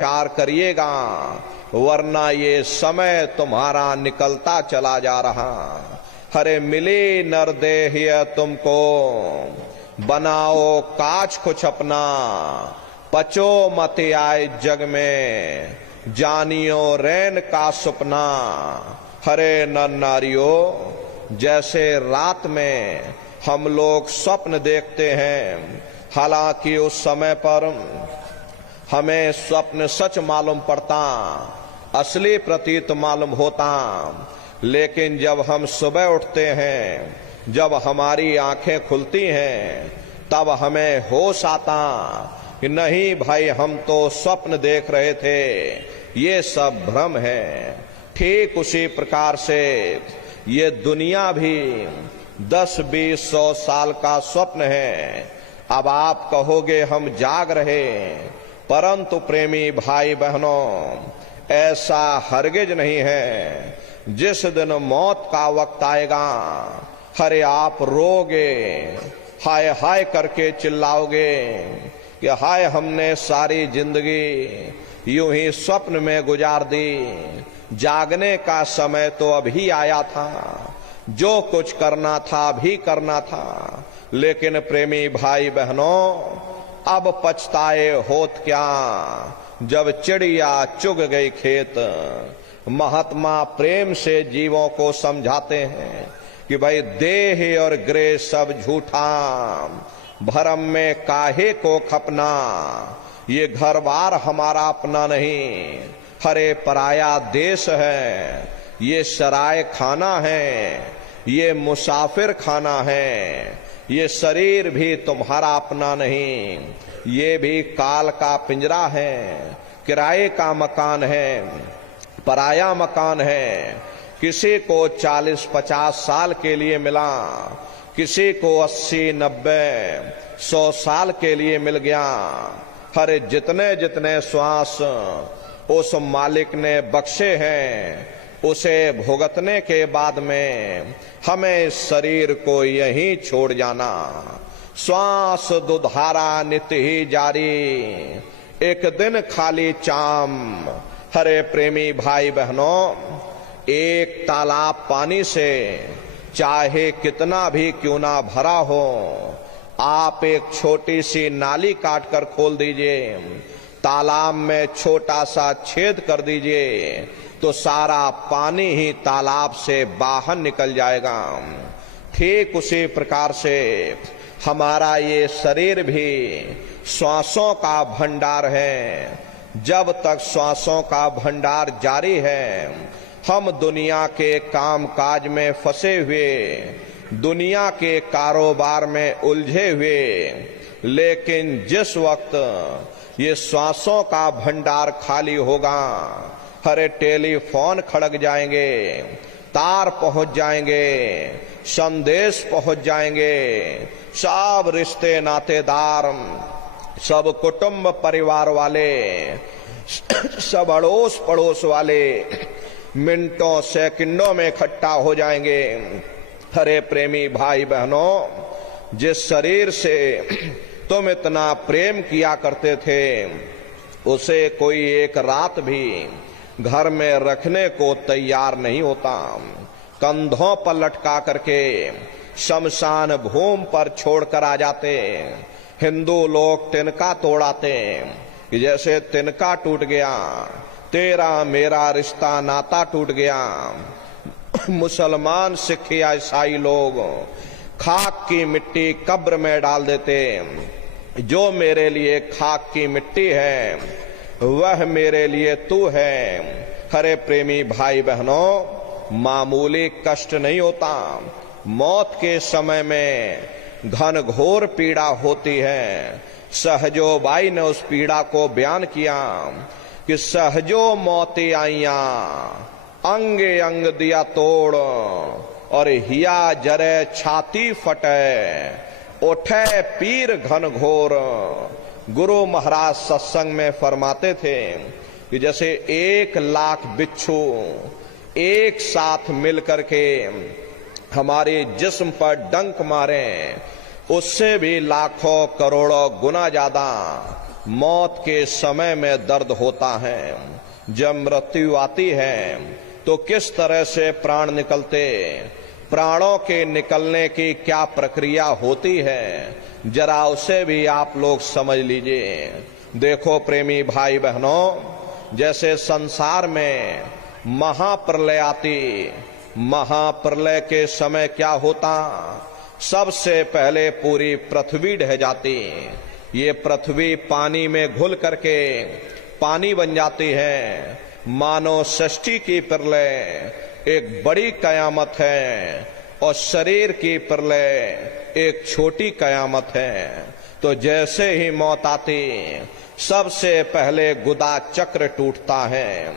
विचार करिएगा, वरना ये समय तुम्हारा निकलता चला जा रहा। हरे मिले नरदेह तुमको, बनाओ काज कुछ अपना, पचो मत आए जग में, जानियो रैन का सपना। हरे नर नारियों, जैसे रात में हम लोग स्वप्न देखते हैं, हालांकि उस समय पर हमें स्वप्न सच मालूम पड़ता, असली प्रतीत मालूम होता, लेकिन जब हम सुबह उठते हैं, जब हमारी आंखें खुलती हैं, तब हमें होश आता कि नहीं भाई, हम तो स्वप्न देख रहे थे, ये सब भ्रम है। ठीक उसी प्रकार से ये दुनिया भी 10-20-100 साल का स्वप्न है। अब आप कहोगे हम जाग रहे, परंतु प्रेमी भाई बहनों, ऐसा हरगिज नहीं है। जिस दिन मौत का वक्त आएगा, हरे आप रोगे, हाय हाय करके चिल्लाओगे कि हाय, हमने सारी जिंदगी यूं ही स्वप्न में गुजार दी, जागने का समय तो अभी आया था, जो कुछ करना था अभी करना था। लेकिन प्रेमी भाई बहनों, अब पछताए होत क्या, जब चिड़िया चुग गई खेत। महात्मा प्रेम से जीवों को समझाते हैं कि भाई देह और गृह सब झूठा, भरम में काहे को खपना, ये घर बार हमारा अपना नहीं, हरे पराया देश है, ये सराय खाना है, ये मुसाफिर खाना है, ये शरीर भी तुम्हारा अपना नहीं, ये भी काल का पिंजरा है, किराए का मकान है, पराया मकान है। किसी को 40-50 साल के लिए मिला, किसी को 80-90-100 साल के लिए मिल गया। हर जितने जितने श्वास उस मालिक ने बख्शे हैं, उसे भुगतने के बाद में हमें इस शरीर को यहीं छोड़ जाना। श्वास दुधारा नित्य ही जारी, एक दिन खाली चाम। हरे प्रेमी भाई बहनों, एक तालाब पानी से चाहे कितना भी क्यों ना भरा हो, आप एक छोटी सी नाली काट कर खोल दीजिए, तालाब में छोटा सा छेद कर दीजिए, तो सारा पानी ही तालाब से बाहर निकल जाएगा। ठीक उसी प्रकार से हमारा ये शरीर भी श्वासों का भंडार है। जब तक श्वासों का भंडार जारी है, हम दुनिया के काम काज में फंसे हुए, दुनिया के कारोबार में उलझे हुए, लेकिन जिस वक्त ये श्वासों का भंडार खाली होगा, हरे टेलीफोन खड़क जाएंगे, तार पहुंच जाएंगे, संदेश पहुंच जाएंगे, सब रिश्ते नातेदार, सब कुटुंब परिवार वाले, सब अड़ोस पड़ोस वाले मिनटों सेकंडों में इकट्ठा हो जाएंगे। हरे प्रेमी भाई बहनों, जिस शरीर से तुम इतना प्रेम किया करते थे, उसे कोई एक रात भी घर में रखने को तैयार नहीं होता। कंधों पर लटका करके शमशान भूमि पर छोड़कर आ जाते। हिंदू लोग तिनका तोड़ाते कि जैसे तिनका टूट गया, तेरा मेरा रिश्ता नाता टूट गया। मुसलमान, सिख या ईसाई लोग खाक की मिट्टी कब्र में डाल देते। जो मेरे लिए खाक की मिट्टी है, वह मेरे लिए तू है। हरे प्रेमी भाई बहनों, मामूली कष्ट नहीं होता, मौत के समय में घन घोर पीड़ा होती है। सहजोबाई ने उस पीड़ा को बयान किया कि सहजो मौती आइया, अंगे अंग दिया तोड़, और हिया जरे छाती फटे, उठे पीर घन घोर। गुरु महाराज सत्संग में फरमाते थे कि जैसे 1,00,000 बिच्छू एक साथ मिलकर के हमारे जिस्म पर डंक मारे, उससे भी लाखों करोड़ों गुना ज्यादा मौत के समय में दर्द होता है, जब मृत्यु आती है तो किस तरह से प्राण निकलते, प्राणों के निकलने की क्या प्रक्रिया होती है, जरा उसे भी आप लोग समझ लीजिए। देखो प्रेमी भाई बहनों, जैसे संसार में महाप्रलय आती, महाप्रलय के समय क्या होता, सबसे पहले पूरी पृथ्वी ढह जाती। ये पृथ्वी पानी में घुल करके पानी बन जाती है। मानव सृष्टि की प्रलय एक बड़ी कयामत है और शरीर की प्रलय एक छोटी कयामत है। तो जैसे ही मौत आती, सबसे पहले गुदा चक्र टूटता है,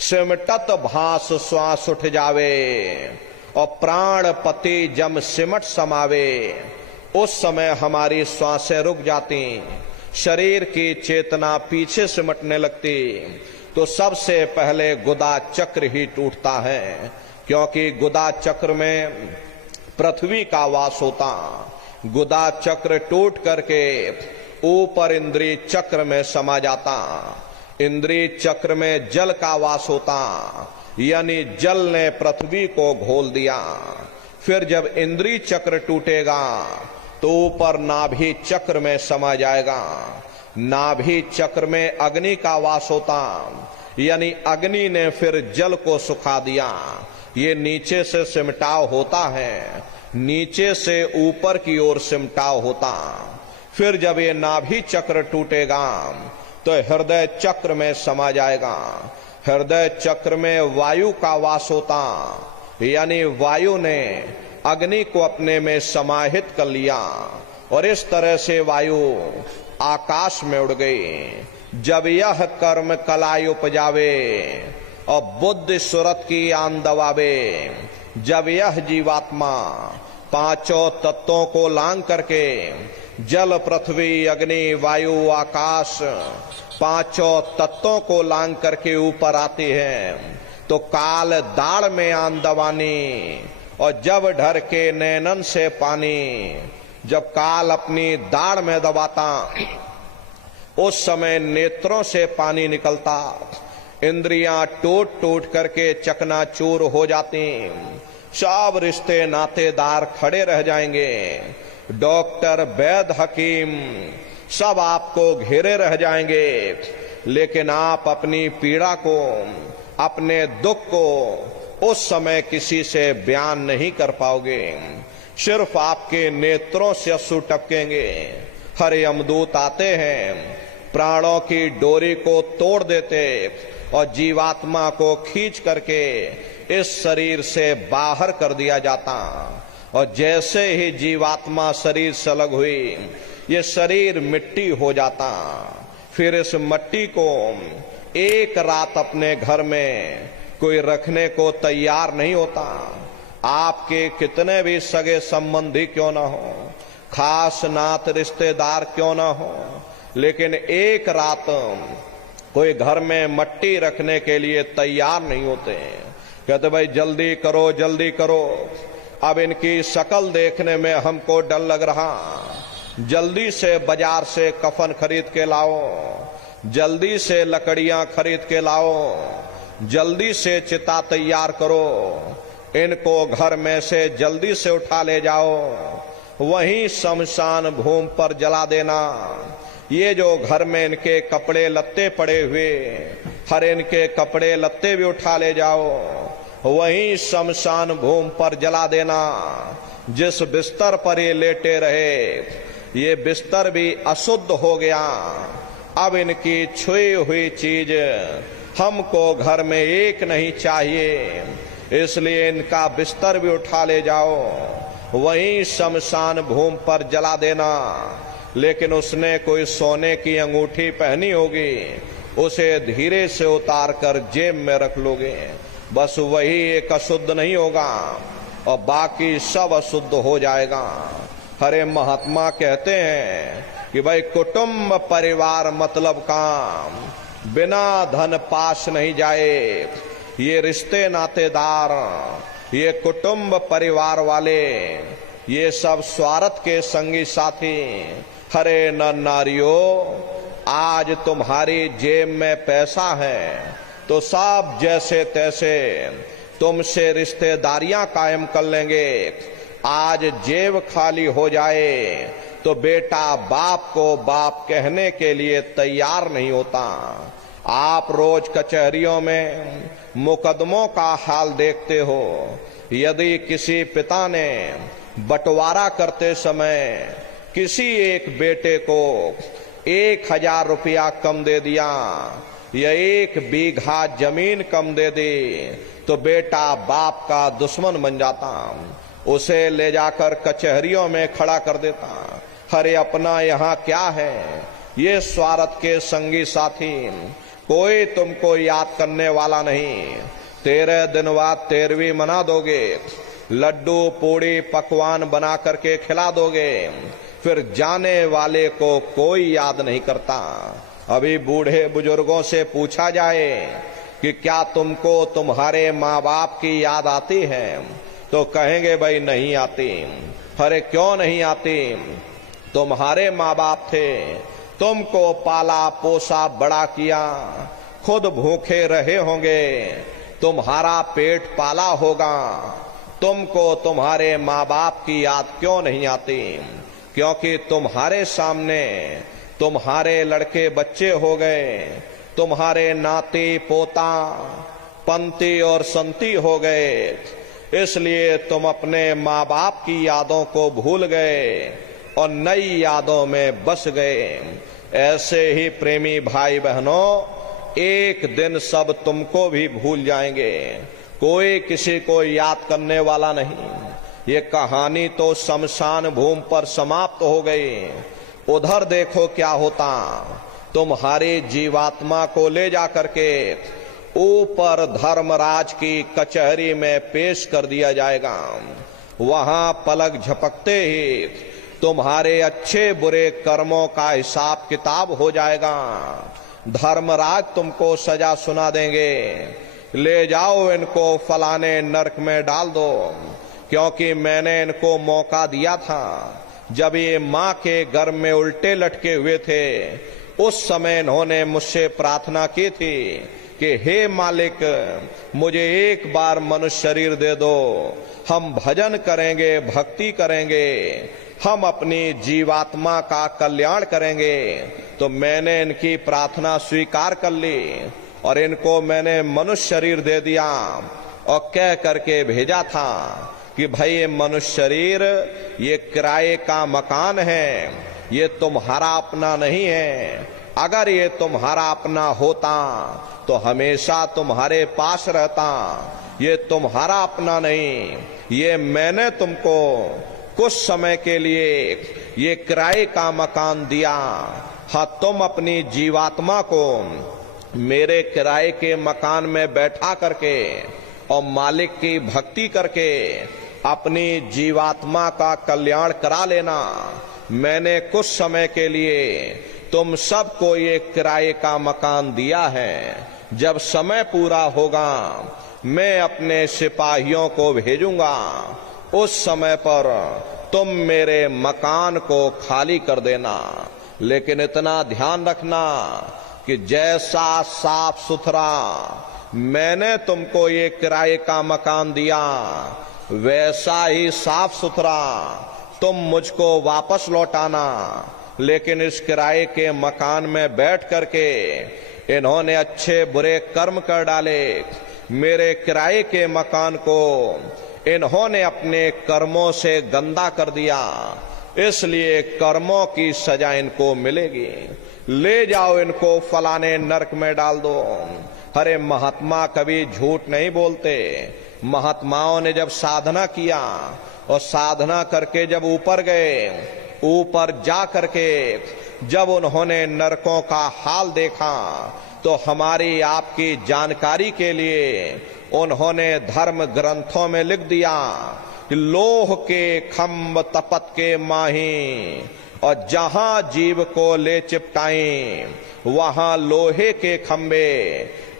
सिमटत भास श्वास उठ जावे और प्राण पति जम सिमट समावे। उस समय हमारी श्वासें रुक जाती, शरीर की चेतना पीछे सिमटने लगती। तो सबसे पहले गुदा चक्र ही टूटता है, क्योंकि गुदा चक्र में पृथ्वी का वास होता। गुदा चक्र टूट करके ऊपर इंद्रिय चक्र में समा जाता। इंद्रिय चक्र में जल का वास होता, यानी जल ने पृथ्वी को घोल दिया। फिर जब इंद्रिय चक्र टूटेगा तो ऊपर नाभि चक्र में समा जाएगा। नाभि चक्र में अग्नि का वास होता, यानी अग्नि ने फिर जल को सुखा दिया। ये नीचे से सिमटाव होता है, नीचे से ऊपर की ओर सिमटाव होता। फिर जब ये नाभि चक्र टूटेगा तो हृदय चक्र में समा जाएगा। हृदय चक्र में वायु का वास होता, यानी वायु ने अग्नि को अपने में समाहित कर लिया और इस तरह से वायु आकाश में उड़ गई। जब यह कर्म कलाई उपजावे और बुद्धि सुरत की आन दबावे, जब यह जीवात्मा पांचों तत्वों को लांग करके जल पृथ्वी अग्नि वायु आकाश पांचों तत्वों को लांग करके ऊपर आती है, तो काल दाढ़ में आन दबानी और जब ढर के नैनन से पानी, जब काल अपनी दाढ़ में दबाता उस समय नेत्रों से पानी निकलता। इंद्रियां टूट टूट करके चकनाचूर हो जाती। सब रिश्ते नातेदार खड़े रह जाएंगे। डॉक्टर वैद्य हकीम सब आपको घेरे रह जाएंगे, लेकिन आप अपनी पीड़ा को अपने दुख को उस समय किसी से बयान नहीं कर पाओगे। सिर्फ आपके नेत्रों से अश्रु टपकेंगे। हर यमदूत आते हैं, प्राणों की डोरी को तोड़ देते और जीवात्मा को खींच करके इस शरीर से बाहर कर दिया जाता। और जैसे ही जीवात्मा शरीर से अलग हुई, ये शरीर मिट्टी हो जाता। फिर इस मिट्टी को एक रात अपने घर में कोई रखने को तैयार नहीं होता। आपके कितने भी सगे संबंधी क्यों ना हो, खास नात रिश्तेदार क्यों ना हो, लेकिन एक रात कोई घर में मट्टी रखने के लिए तैयार नहीं होते। कहते भाई जल्दी करो जल्दी करो, अब इनकी शक्ल देखने में हमको डर लग रहा, जल्दी से बाजार से कफन खरीद के लाओ, जल्दी से लकड़ियां खरीद के लाओ, जल्दी से चिता तैयार करो, इनको घर में से जल्दी से उठा ले जाओ, वहीं शमशान भूमि पर जला देना। ये जो घर में इनके कपड़े लत्ते पड़े हुए, हर इनके कपड़े लत्ते भी उठा ले जाओ, वहीं शमशान भूमि पर जला देना। जिस बिस्तर पर ये लेटे रहे, ये बिस्तर भी अशुद्ध हो गया। अब इनकी छुई हुई चीज हमको घर में एक नहीं चाहिए, इसलिए इनका बिस्तर भी उठा ले जाओ, वहीं शमशान भूमि पर जला देना। लेकिन उसने कोई सोने की अंगूठी पहनी होगी, उसे धीरे से उतार कर जेब में रख लोगे, बस वही एक अशुद्ध नहीं होगा और बाकी सब अशुद्ध हो जाएगा। हरे महात्मा कहते हैं कि भाई कुटुंब परिवार मतलब काम, बिना धन पास नहीं जाए। ये रिश्ते नातेदार, ये कुटुंब परिवार वाले, ये सब स्वार्थ के संगी साथी। हरे नर नारियों, आज तुम्हारी जेब में पैसा है तो सब जैसे तैसे तुमसे रिश्तेदारियां कायम कर लेंगे। आज जेब खाली हो जाए तो बेटा बाप को बाप कहने के लिए तैयार नहीं होता। आप रोज कचहरियों में मुकदमों का हाल देखते हो। यदि किसी पिता ने बंटवारा करते समय किसी एक बेटे को 1000 रुपया कम दे दिया या 1 बीघा जमीन कम दे दी तो बेटा बाप का दुश्मन बन जाता, उसे ले जाकर कचहरियों में खड़ा कर देता। अरे अपना यहाँ क्या है, ये स्वार्थ के संगी साथी, कोई तुमको याद करने वाला नहीं। 13 दिन बाद 13वीं मना दोगे, लड्डू पूड़ी पकवान बना करके खिला दोगे, फिर जाने वाले को कोई याद नहीं करता। अभी बूढ़े बुजुर्गों से पूछा जाए कि क्या तुमको तुम्हारे माँ बाप की याद आती है तो कहेंगे भाई नहीं आती। अरे क्यों नहीं आती, तुम्हारे माँ बाप थे, तुमको पाला पोसा बड़ा किया, खुद भूखे रहे होंगे, तुम्हारा पेट पाला होगा, तुमको तुम्हारे माँ बाप की याद क्यों नहीं आती? क्योंकि तुम्हारे सामने तुम्हारे लड़के बच्चे हो गए, तुम्हारे नाती पोता पंती और संती हो गए, इसलिए तुम अपने माँ बाप की यादों को भूल गए और नई यादों में बस गए। ऐसे ही प्रेमी भाई बहनों, एक दिन सब तुमको भी भूल जाएंगे, कोई किसी को याद करने वाला नहीं। ये कहानी तो शमशान भूमि पर समाप्त हो गई। उधर देखो क्या होता, तुम्हारी जीवात्मा को ले जाकर के ऊपर धर्मराज की कचहरी में पेश कर दिया जाएगा। वहां पलक झपकते ही तुम्हारे अच्छे बुरे कर्मों का हिसाब किताब हो जाएगा। धर्मराज तुमको सजा सुना देंगे, ले जाओ इनको फलाने नरक में डाल दो, क्योंकि मैंने इनको मौका दिया था जब ये माँ के गर्भ में उल्टे लटके हुए थे। उस समय इन्होंने मुझसे प्रार्थना की थी कि हे मालिक, मुझे एक बार मनुष्य शरीर दे दो, हम भजन करेंगे, भक्ति करेंगे, हम अपनी जीवात्मा का कल्याण करेंगे। तो मैंने इनकी प्रार्थना स्वीकार कर ली और इनको मैंने मनुष्य शरीर दे दिया और कह करके भेजा था कि भाई ये मनुष्य शरीर ये किराए का मकान है, ये तुम्हारा अपना नहीं है। अगर ये तुम्हारा अपना होता तो हमेशा तुम्हारे पास रहता। ये तुम्हारा अपना नहीं, ये मैंने तुमको कुछ समय के लिए ये किराए का मकान दिया। हाँ, तुम अपनी जीवात्मा को मेरे किराए के मकान में बैठा करके और मालिक की भक्ति करके अपनी जीवात्मा का कल्याण करा लेना। मैंने कुछ समय के लिए तुम सबको ये किराए का मकान दिया है। जब समय पूरा होगा मैं अपने सिपाहियों को भेजूंगा, उस समय पर तुम मेरे मकान को खाली कर देना। लेकिन इतना ध्यान रखना कि जैसा साफ सुथरा मैंने तुमको ये किराए का मकान दिया, वैसा ही साफ सुथरा तुम मुझको वापस लौटाना। लेकिन इस किराए के मकान में बैठ करके इन्होंने अच्छे बुरे कर्म कर डाले। मेरे किराए के मकान को इन्होंने अपने कर्मों से गंदा कर दिया, इसलिए कर्मों की सजा इनको मिलेगी। ले जाओ इनको फलाने नरक में डाल दो। अरे महात्मा कभी झूठ नहीं बोलते। महात्माओं ने जब साधना किया और साधना करके जब ऊपर गए, ऊपर जा करके जब उन्होंने नरकों का हाल देखा तो हमारी आपकी जानकारी के लिए उन्होंने धर्म ग्रंथों में लिख दिया कि लोह के खम्भ तपत के माही, और जहां जीव को ले चिपटाई वहां लोहे के खंबे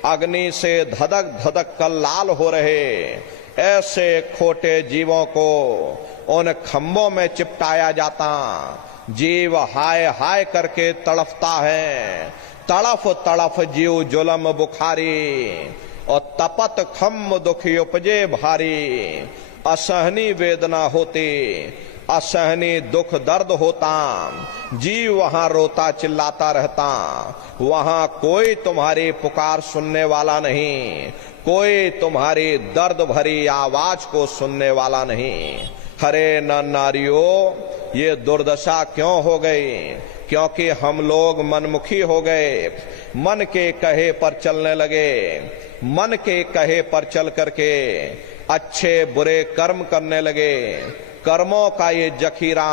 अग्नि से धधक धधक कर लाल हो रहे। ऐसे खोटे जीवों को उन खंभों में चिपटाया जाता जीव हाय हाय करके तड़फता है, तड़फ तड़फ जीव जुलम बुखारी, और तपत खम दुख उपजे भारी। असहनी वेदना होती, असहनी दुख दर्द होता, जीव वहां रोता चिल्लाता रहता। वहां कोई तुम्हारी पुकार सुनने वाला नहीं, कोई तुम्हारी दर्द भरी आवाज को सुनने वाला नहीं। हरे नर नारियों, ये दुर्दशा क्यों हो गई? क्योंकि हम लोग मनमुखी हो गए, मन के कहे पर चलने लगे, मन के कहे पर चल करके अच्छे बुरे कर्म करने लगे। कर्मों का ये जखीरा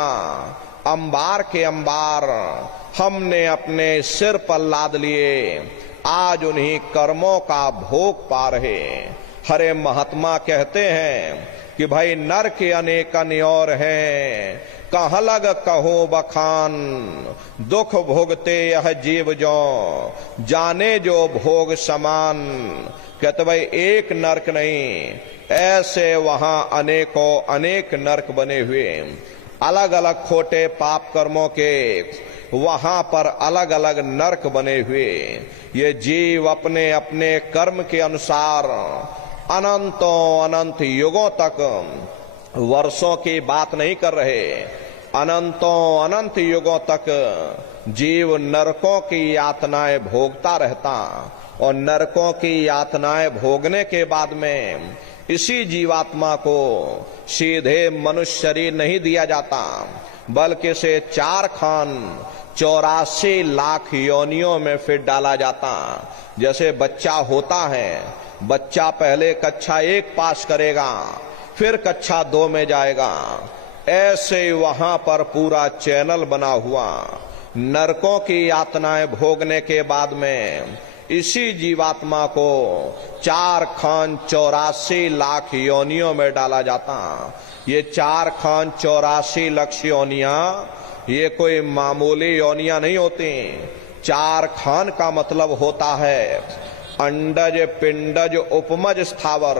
अंबार के अंबार हमने अपने सिर पर लाद लिए, आज उन्हीं कर्मों का भोग पा रहे। हरे महात्मा कहते हैं कि भाई नर के अनेक और हैं, कहाँ लग कहो बखान, दुख भोगते यह जीव जो, जाने जो भोग समान। कहते भाई एक नरक नहीं, ऐसे वहां अनेकों अनेक नरक बने हुए, अलग अलग खोटे पाप कर्मों के वहां पर अलग अलग नरक बने हुए। ये जीव अपने अपने कर्म के अनुसार अनंतों अनंत युगों तक, वर्षों की बात नहीं कर रहे, अनंतों अनंत युगों तक जीव नरकों की यातनाएं भोगता रहता। और नरकों की यातनाएं भोगने के बाद में इसी जीवात्मा को सीधे मनुष्य शरीर नहीं दिया जाता, बल्कि इसे 4 खान 84 लाख योनियों में फिर डाला जाता। जैसे बच्चा होता है, बच्चा पहले कक्षा 1 पास करेगा, फिर कक्षा 2 में जाएगा, ऐसे वहां पर पूरा चैनल बना हुआ। नरकों की यातनाएं भोगने के बाद में इसी जीवात्मा को 4 खान 84 लाख योनियों में डाला जाता। ये 4 खान 84 लाख योनियां ये कोई मामूली योनियां नहीं होती। 4 खान का मतलब होता है अंडज पिंडज उपमज स्थावर।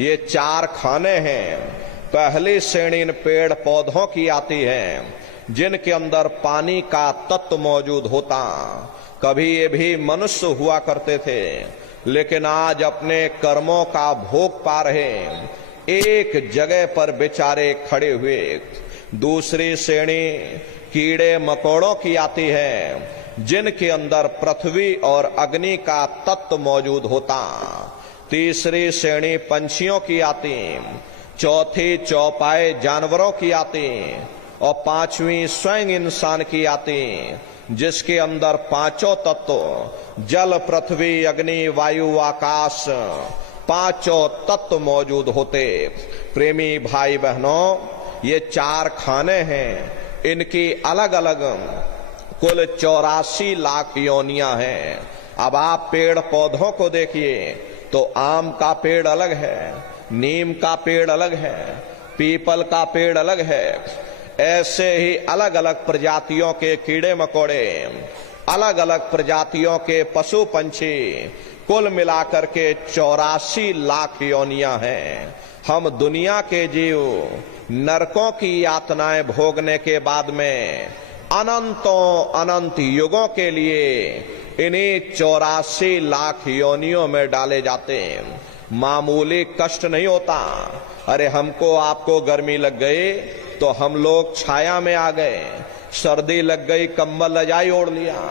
ये 4 खाने हैं। पहली श्रेणी इन पेड़ पौधों की आती है जिनके अंदर पानी का तत्व मौजूद होता। कभी ये भी मनुष्य हुआ करते थे, लेकिन आज अपने कर्मों का भोग पा रहे, एक जगह पर बेचारे खड़े हुए। दूसरी श्रेणी कीड़े मकोड़ों की आती है जिनके अंदर पृथ्वी और अग्नि का तत्व मौजूद होता। तीसरी श्रेणी पंछियों की आती, चौथी चौपाए जानवरों की आती, और 5वीं स्वयं इंसान की आती, जिसके अंदर 5 तत्व जल पृथ्वी अग्नि वायु आकाश 5 तत्व मौजूद होते। प्रेमी भाई बहनों, ये 4 खाने हैं, इनकी अलग अलग कुल 84 लाख योनियां हैं। अब आप पेड़ पौधों को देखिए तो आम का पेड़ अलग है, नीम का पेड़ अलग है, पीपल का पेड़ अलग है। ऐसे ही अलग अलग प्रजातियों के कीड़े मकोड़े, अलग अलग प्रजातियों के पशु पंछी, कुल मिलाकर के 84 लाख योनियां हैं। हम दुनिया के जीव नरकों की यातनाएं भोगने के बाद में अनंतों अनंत युगों के लिए इन्हीं 84 लाख योनियों में डाले जाते हैं। मामूली कष्ट नहीं होता। अरे हमको आपको गर्मी लग गई तो हम लोग छाया में आ गए, सर्दी लग गई कंबल रजाई ओढ़ लिया,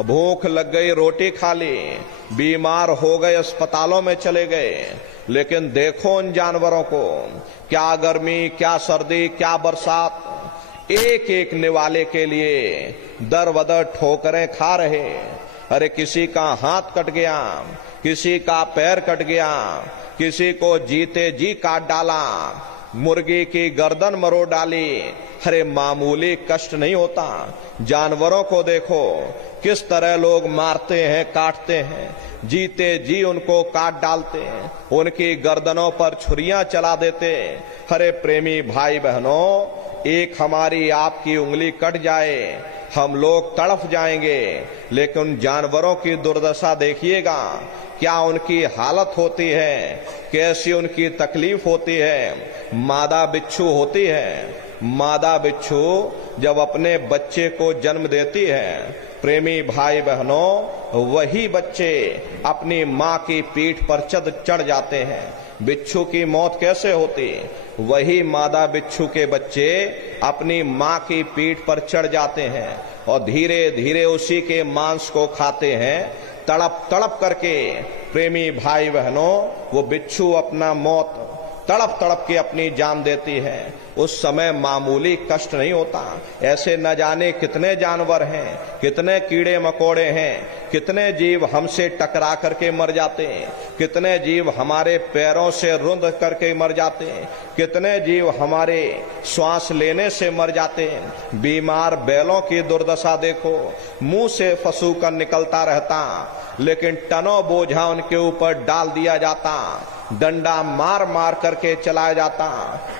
भूख लग गई रोटी खा ली, बीमार हो गए अस्पतालों में चले गए। लेकिन देखो उन जानवरों को, क्या गर्मी, क्या सर्दी, क्या बरसात, एक एक निवाले के लिए दर बदर ठोकरें खा रहे। अरे किसी का हाथ कट गया, किसी का पैर कट गया, किसी को जीते जी काट डाला, मुर्गी की गर्दन मरोड़ डाली। अरे मामूली कष्ट नहीं होता। जानवरों को देखो किस तरह लोग मारते हैं, काटते हैं, जीते जी उनको काट डालते हैं, उनकी गर्दनों पर छुरियां चला देते। अरे प्रेमी भाई बहनों, एक हमारी आपकी उंगली कट जाए हम लोग तड़फ जाएंगे, लेकिन जानवरों की दुर्दशा देखिएगा, क्या उनकी हालत होती है, कैसी उनकी तकलीफ होती है। मादा बिच्छू होती है, मादा बिच्छू जब अपने बच्चे को जन्म देती है, प्रेमी भाई बहनों, वही बच्चे अपनी माँ की पीठ पर चढ़ जाते हैं। बिच्छू की मौत कैसे होती? वही मादा बिच्छू के बच्चे अपनी माँ की पीठ पर चढ़ जाते हैं और धीरे धीरे उसी के मांस को खाते हैं। तड़प तड़प करके प्रेमी भाई बहनों, वो बिच्छू अपना मौत तड़प तड़प के अपनी जान देती है। उस समय मामूली कष्ट नहीं होता। ऐसे न जाने कितने जानवर हैं, कितने कीड़े मकोड़े हैं, कितने जीव हमसे टकरा करके मर जाते हैं, कितने जीव हमारे पैरों से रुंध करके मर जाते हैं, कितने जीव हमारे श्वास लेने से मर जाते हैं। बीमार बैलों की दुर्दशा देखो, मुंह से फसूकर निकलता रहता, लेकिन टनों बोझा उनके ऊपर डाल दिया जाता, डंडा मार मार करके चलाया जाता।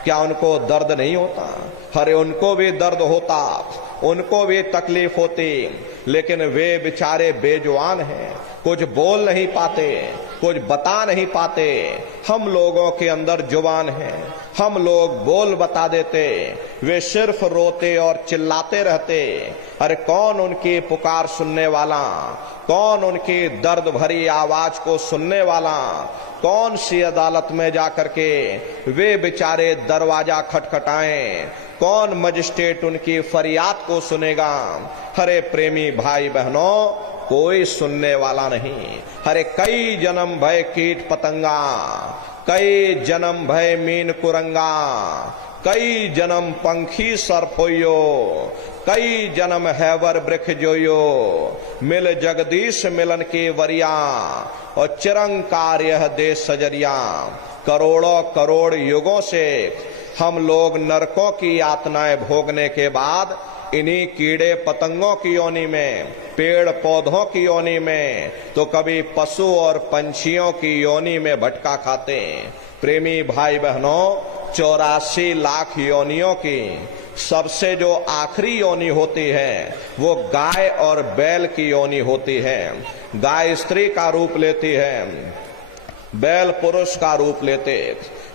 क्या उनको दर्द नहीं होता? अरे उनको भी दर्द होता, उनको भी तकलीफ होती, लेकिन वे बेचारे बेजुबान हैं, कुछ बोल नहीं पाते, कुछ बता नहीं पाते। हम लोगों के अंदर जुबान है, हम लोग बोल बता देते, वे सिर्फ रोते और चिल्लाते रहते। अरे कौन उनकी पुकार सुनने वाला, कौन उनकी दर्द भरी आवाज को सुनने वाला, कौन सी अदालत में जाकर के वे बेचारे दरवाजा खटखटाएं, कौन मजिस्ट्रेट उनकी फरियाद को सुनेगा। हरे प्रेमी भाई बहनों, कोई सुनने वाला नहीं। हरे कई जन्म भय कीट पतंगा, कई जन्म भय मीन कुरंगा, कई जन्म पंखी सरफोयो, कई जन्म हैवर वृक्ष जोयो, मिल जगदीश मिलन के वरिया और चिरंकार यह देश सजरिया। करोड़ों करोड़ युगों से हम लोग नरकों की यातनाएं भोगने के बाद इन्हीं कीड़े पतंगों की योनि में, पेड़ पौधों की योनि में, तो कभी पशु और पंछियों की योनि में भटका खाते हैं। प्रेमी भाई बहनों, 84 लाख योनियों की सबसे जो आखिरी योनि होती है वो गाय और बैल की योनि होती है। गाय स्त्री का रूप लेती है, बैल पुरुष का रूप लेते।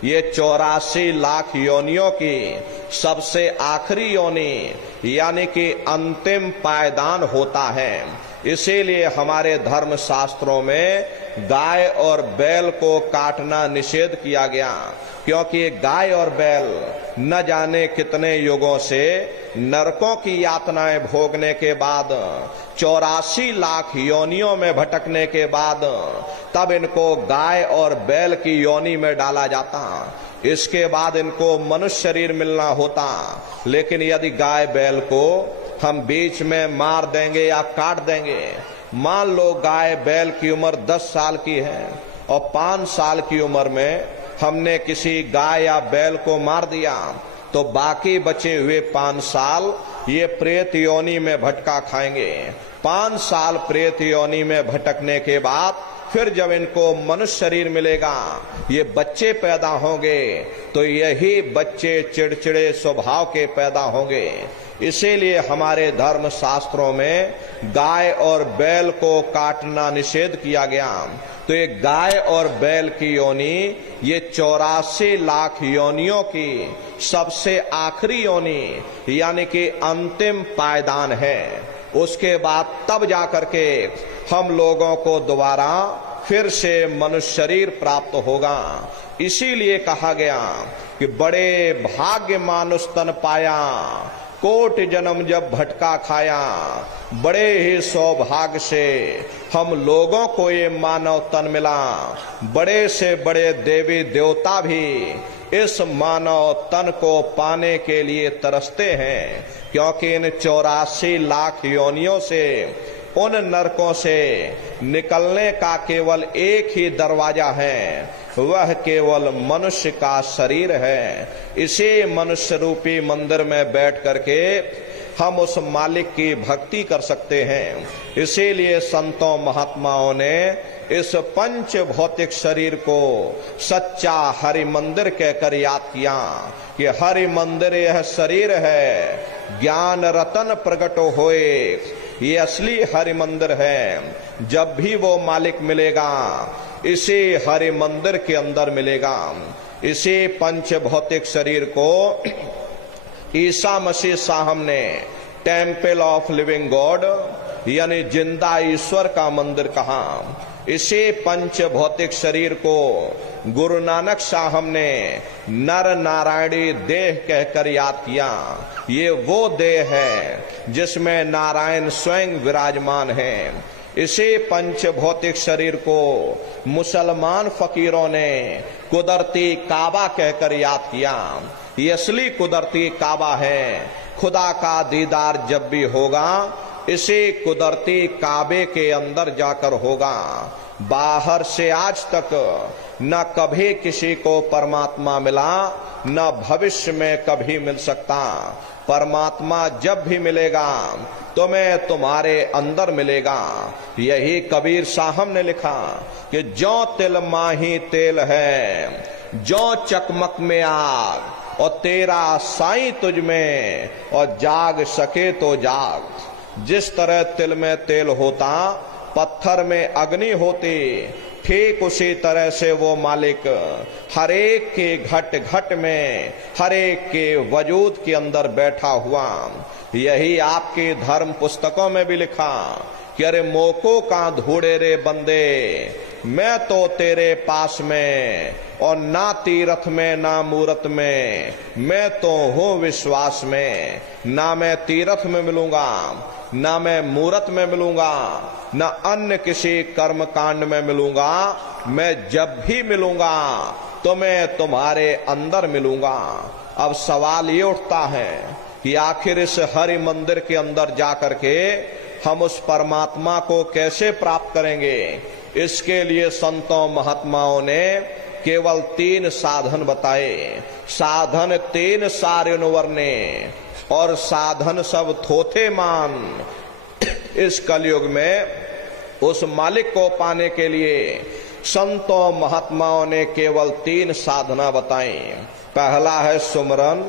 ये 84 लाख योनियों की सबसे आखिरी योनि यानी कि अंतिम पायदान होता है। इसीलिए हमारे धर्म शास्त्रों में गाय और बैल को काटना निषेध किया गया, क्योंकि गाय और बैल न जाने कितने युगों से नरकों की यातनाएं भोगने के बाद, 84 लाख योनियों में भटकने के बाद तब इनको गाय और बैल की योनि में डाला जाता। इसके बाद इनको मनुष्य शरीर मिलना होता। लेकिन यदि गाय बैल को हम बीच में मार देंगे या काट देंगे, मान लो गाय बैल की उम्र 10 साल की है और 5 साल की उम्र में हमने किसी गाय या बैल को मार दिया, तो बाकी बचे हुए 5 साल ये प्रेत योनि में भटका खाएंगे। 5 साल प्रेत योनि में भटकने के बाद फिर जब इनको मनुष्य शरीर मिलेगा, ये बच्चे पैदा होंगे, तो यही बच्चे चिड़चिड़े स्वभाव के पैदा होंगे। इसीलिए हमारे धर्म शास्त्रों में गाय और बैल को काटना निषेध किया गया। तो ये गाय और बैल की योनि ये 84 लाख योनियों की सबसे आखिरी योनि यानी कि अंतिम पायदान है। उसके बाद तब जाकर के हम लोगों को दोबारा फिर से मनुष्य शरीर प्राप्त होगा। इसीलिए कहा गया कि बड़े भाग्य मानुष तन पाया, कोटि जन्म जब भटका खाया, बड़े ही सौभाग्य से हम लोगों को ये मानव तन मिला। बड़े से बड़े देवी देवता भी इस मानव तन को पाने के लिए तरसते हैं, क्योंकि इन 84 लाख योनियों से, उन नरकों से निकलने का केवल एक ही दरवाजा है, वह केवल मनुष्य का शरीर है। इसी मनुष्य रूपी मंदिर में बैठ करके हम उस मालिक की भक्ति कर सकते हैं। इसीलिए संतों महात्माओं ने इस पंच भौतिक शरीर को सच्चा हरि मंदिर कहकर याद किया कि हरि मंदिर यह शरीर है, ज्ञान रतन प्रगट होए, ये असली हरि मंदिर है। जब भी वो मालिक मिलेगा इसे हरि मंदिर के अंदर मिलेगा। इसे पंच भौतिक शरीर को ईसा मसीह साहब ने टेम्पल ऑफ लिविंग गॉड यानी जिंदा ईश्वर का मंदिर कहा। इसे पंच भौतिक शरीर को गुरु नानक साहब ने नर नारायणी देह कहकर याद किया। ये वो देह है जिसमें नारायण स्वयं विराजमान है। इसे पंच भौतिक शरीर को मुसलमान फकीरों ने कुदरती काबा कहकर याद किया। ये असली कुदरती काबा है। खुदा का दीदार जब भी होगा इसे कुदरती काबे के अंदर जाकर होगा। बाहर से आज तक न कभी किसी को परमात्मा मिला, न भविष्य में कभी मिल सकता। परमात्मा जब भी मिलेगा तुम्हें तुम्हारे अंदर मिलेगा। यही कबीर साहब ने लिखा कि जो तिल माही तेल है, जो चकमक में आग, और तेरा साईं तुझ में, और जाग सके तो जाग। जिस तरह तिल में तेल होता, पत्थर में अग्नि होती, ठीक उसी तरह से वो मालिक हरेक के घट घट में, हरेक के वजूद के अंदर बैठा हुआ। यही आपके धर्म पुस्तकों में भी लिखा कि अरे मोको का धूड़े रे बंदे, मैं तो तेरे पास में, और ना तीरथ में ना मूरत में, मैं तो हूं विश्वास में। ना मैं तीरथ में मिलूंगा, ना मैं मूरत में मिलूंगा, न अन्य किसी कर्म कांड में मिलूंगा। मैं जब भी मिलूंगा तो मैं तुम्हारे अंदर मिलूंगा। अब सवाल ये उठता है कि आखिर इस हरि मंदिर के अंदर जाकर के हम उस परमात्मा को कैसे प्राप्त करेंगे। इसके लिए संतों महात्माओं ने केवल 3 साधन बताए। साधन 3 सारे वर्णे, और साधन सब थोथे मान। इस कलयुग में उस मालिक को पाने के लिए संतों महात्माओं ने केवल 3 साधना बताई। पहला है सुमरन,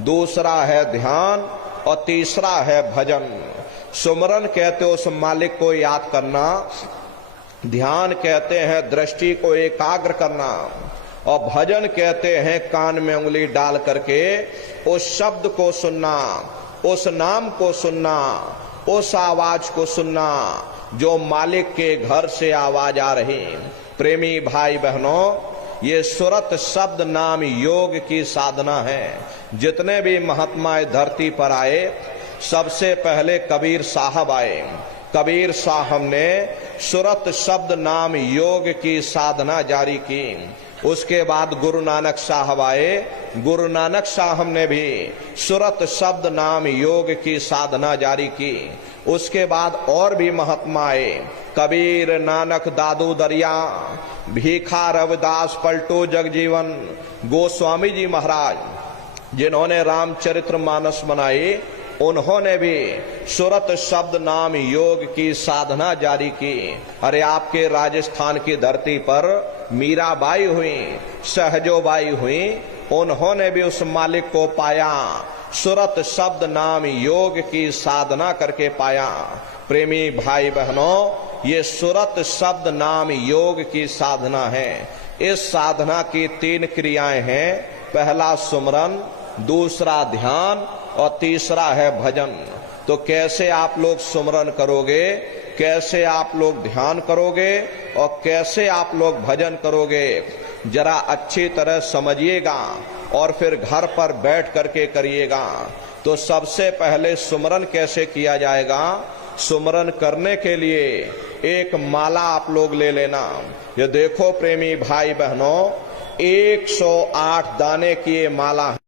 दूसरा है ध्यान, और तीसरा है भजन। सुमरन कहते उस मालिक को याद करना, ध्यान कहते हैं दृष्टि को एकाग्र करना, और भजन कहते हैं कान में उंगली डाल करके उस शब्द को सुनना, उस नाम को सुनना, उस आवाज को सुनना जो मालिक के घर से आवाज आ रही। प्रेमी भाई बहनों, ये सुरत शब्द नाम योग की साधना है। जितने भी महात्मा धरती पर आए, सबसे पहले कबीर साहब आए। कबीर साहब ने सुरत शब्द नाम योग की साधना जारी की। उसके बाद गुरु नानक साहब आए। गुरु नानक साहब ने भी सुरत शब्द नाम योग की साधना जारी की। उसके बाद और भी महात्मा आए, कबीर, नानक, दादू दरिया, भीखा रविदास, पलटू जगजीवन, गोस्वामी जी महाराज, जिन्होंने रामचरित्र मानस बनाई, उन्होंने भी सुरत शब्द नाम योग की साधना जारी की। अरे आपके राजस्थान की धरती पर मीराबाई हुई, सहजोबाई हुई, उन्होंने भी उस मालिक को पाया, सुरत शब्द नाम योग की साधना करके पाया। प्रेमी भाई बहनों, ये सुरत शब्द नाम योग की साधना है। इस साधना की 3 क्रियाएं हैं। पहला सुमरन, दूसरा ध्यान, और तीसरा है भजन। तो कैसे आप लोग सुमरन करोगे, कैसे आप लोग ध्यान करोगे, और कैसे आप लोग भजन करोगे, जरा अच्छी तरह समझिएगा और फिर घर पर बैठ करके करिएगा। तो सबसे पहले सुमरन कैसे किया जाएगा। सुमरन करने के लिए एक माला आप लोग ले लेना। ये देखो प्रेमी भाई बहनों, 108 दाने की ये माला है।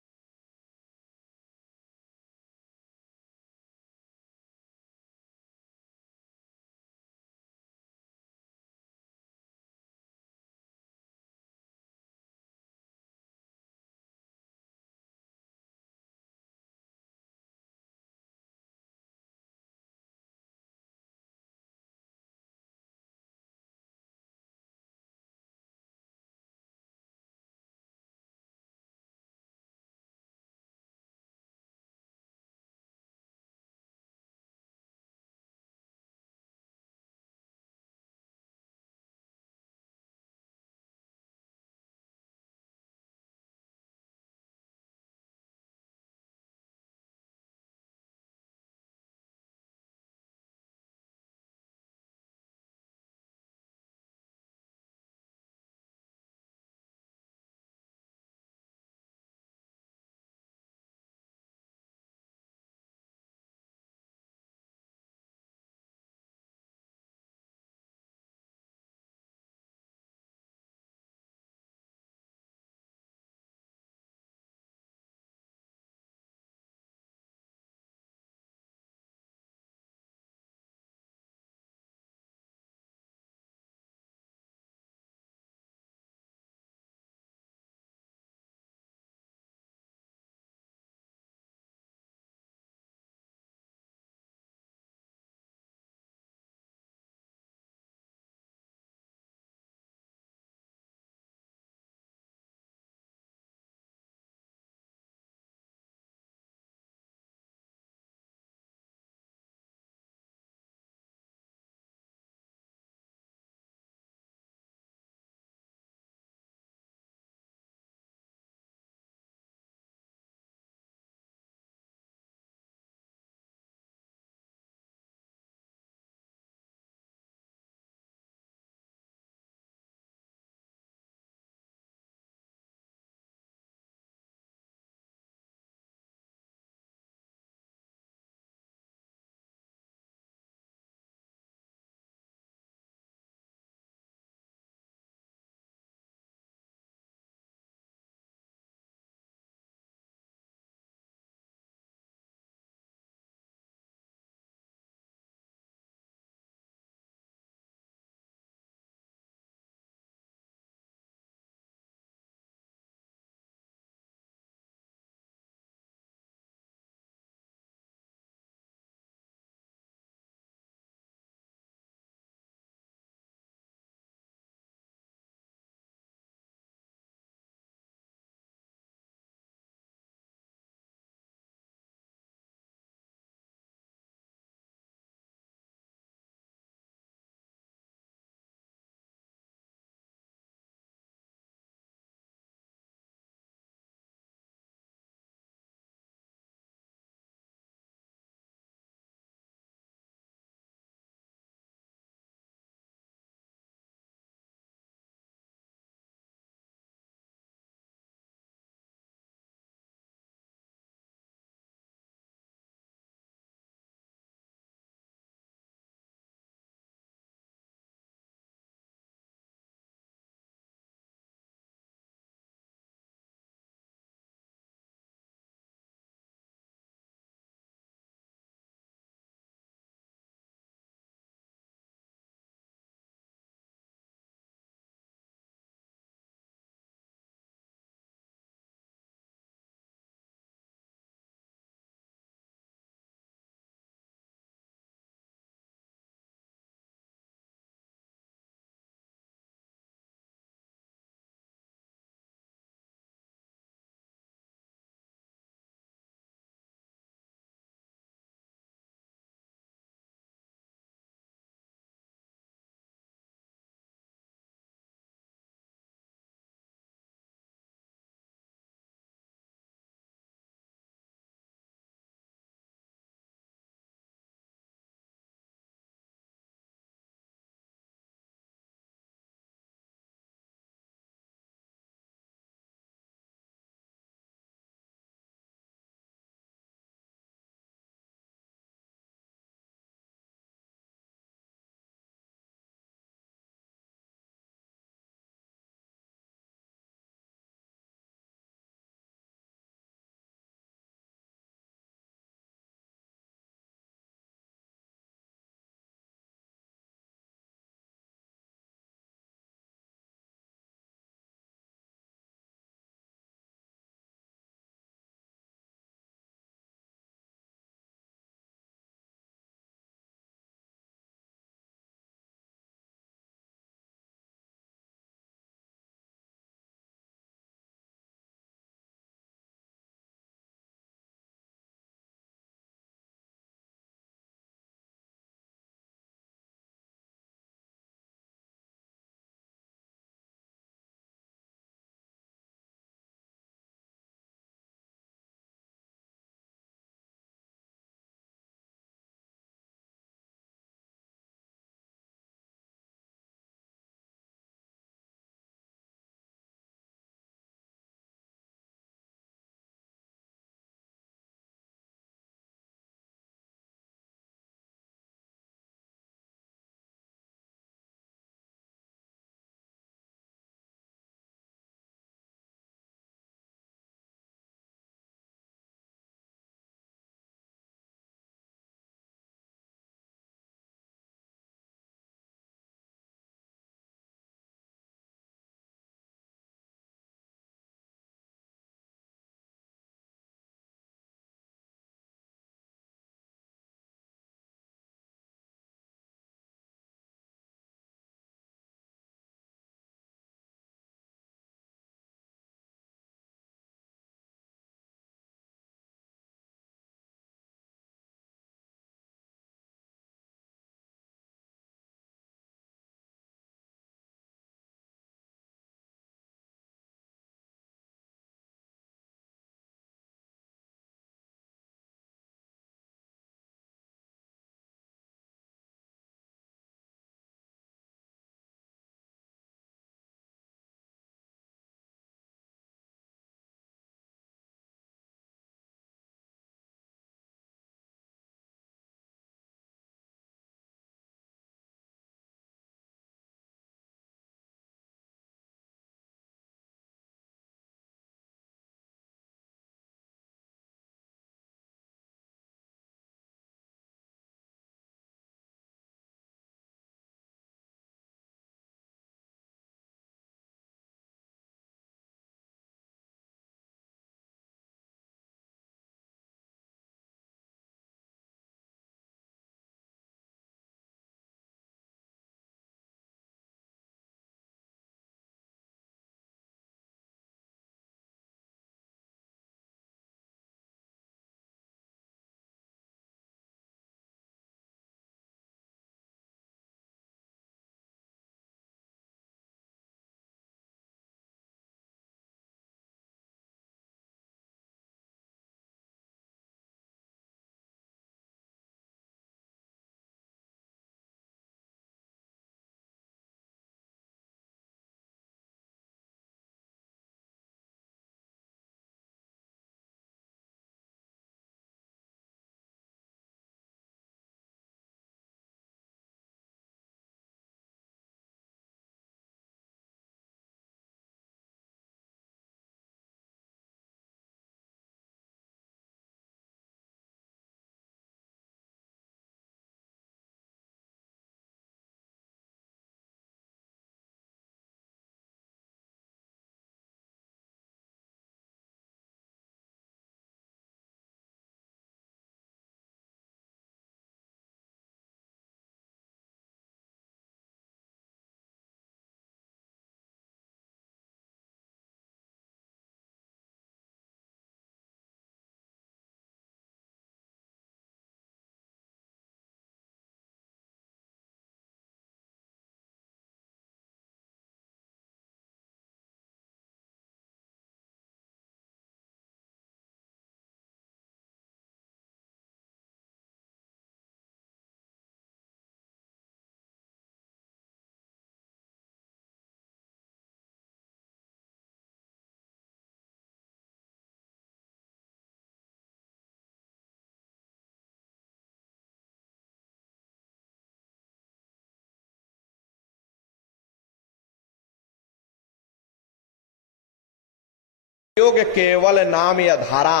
योग केवल नाम अधारा,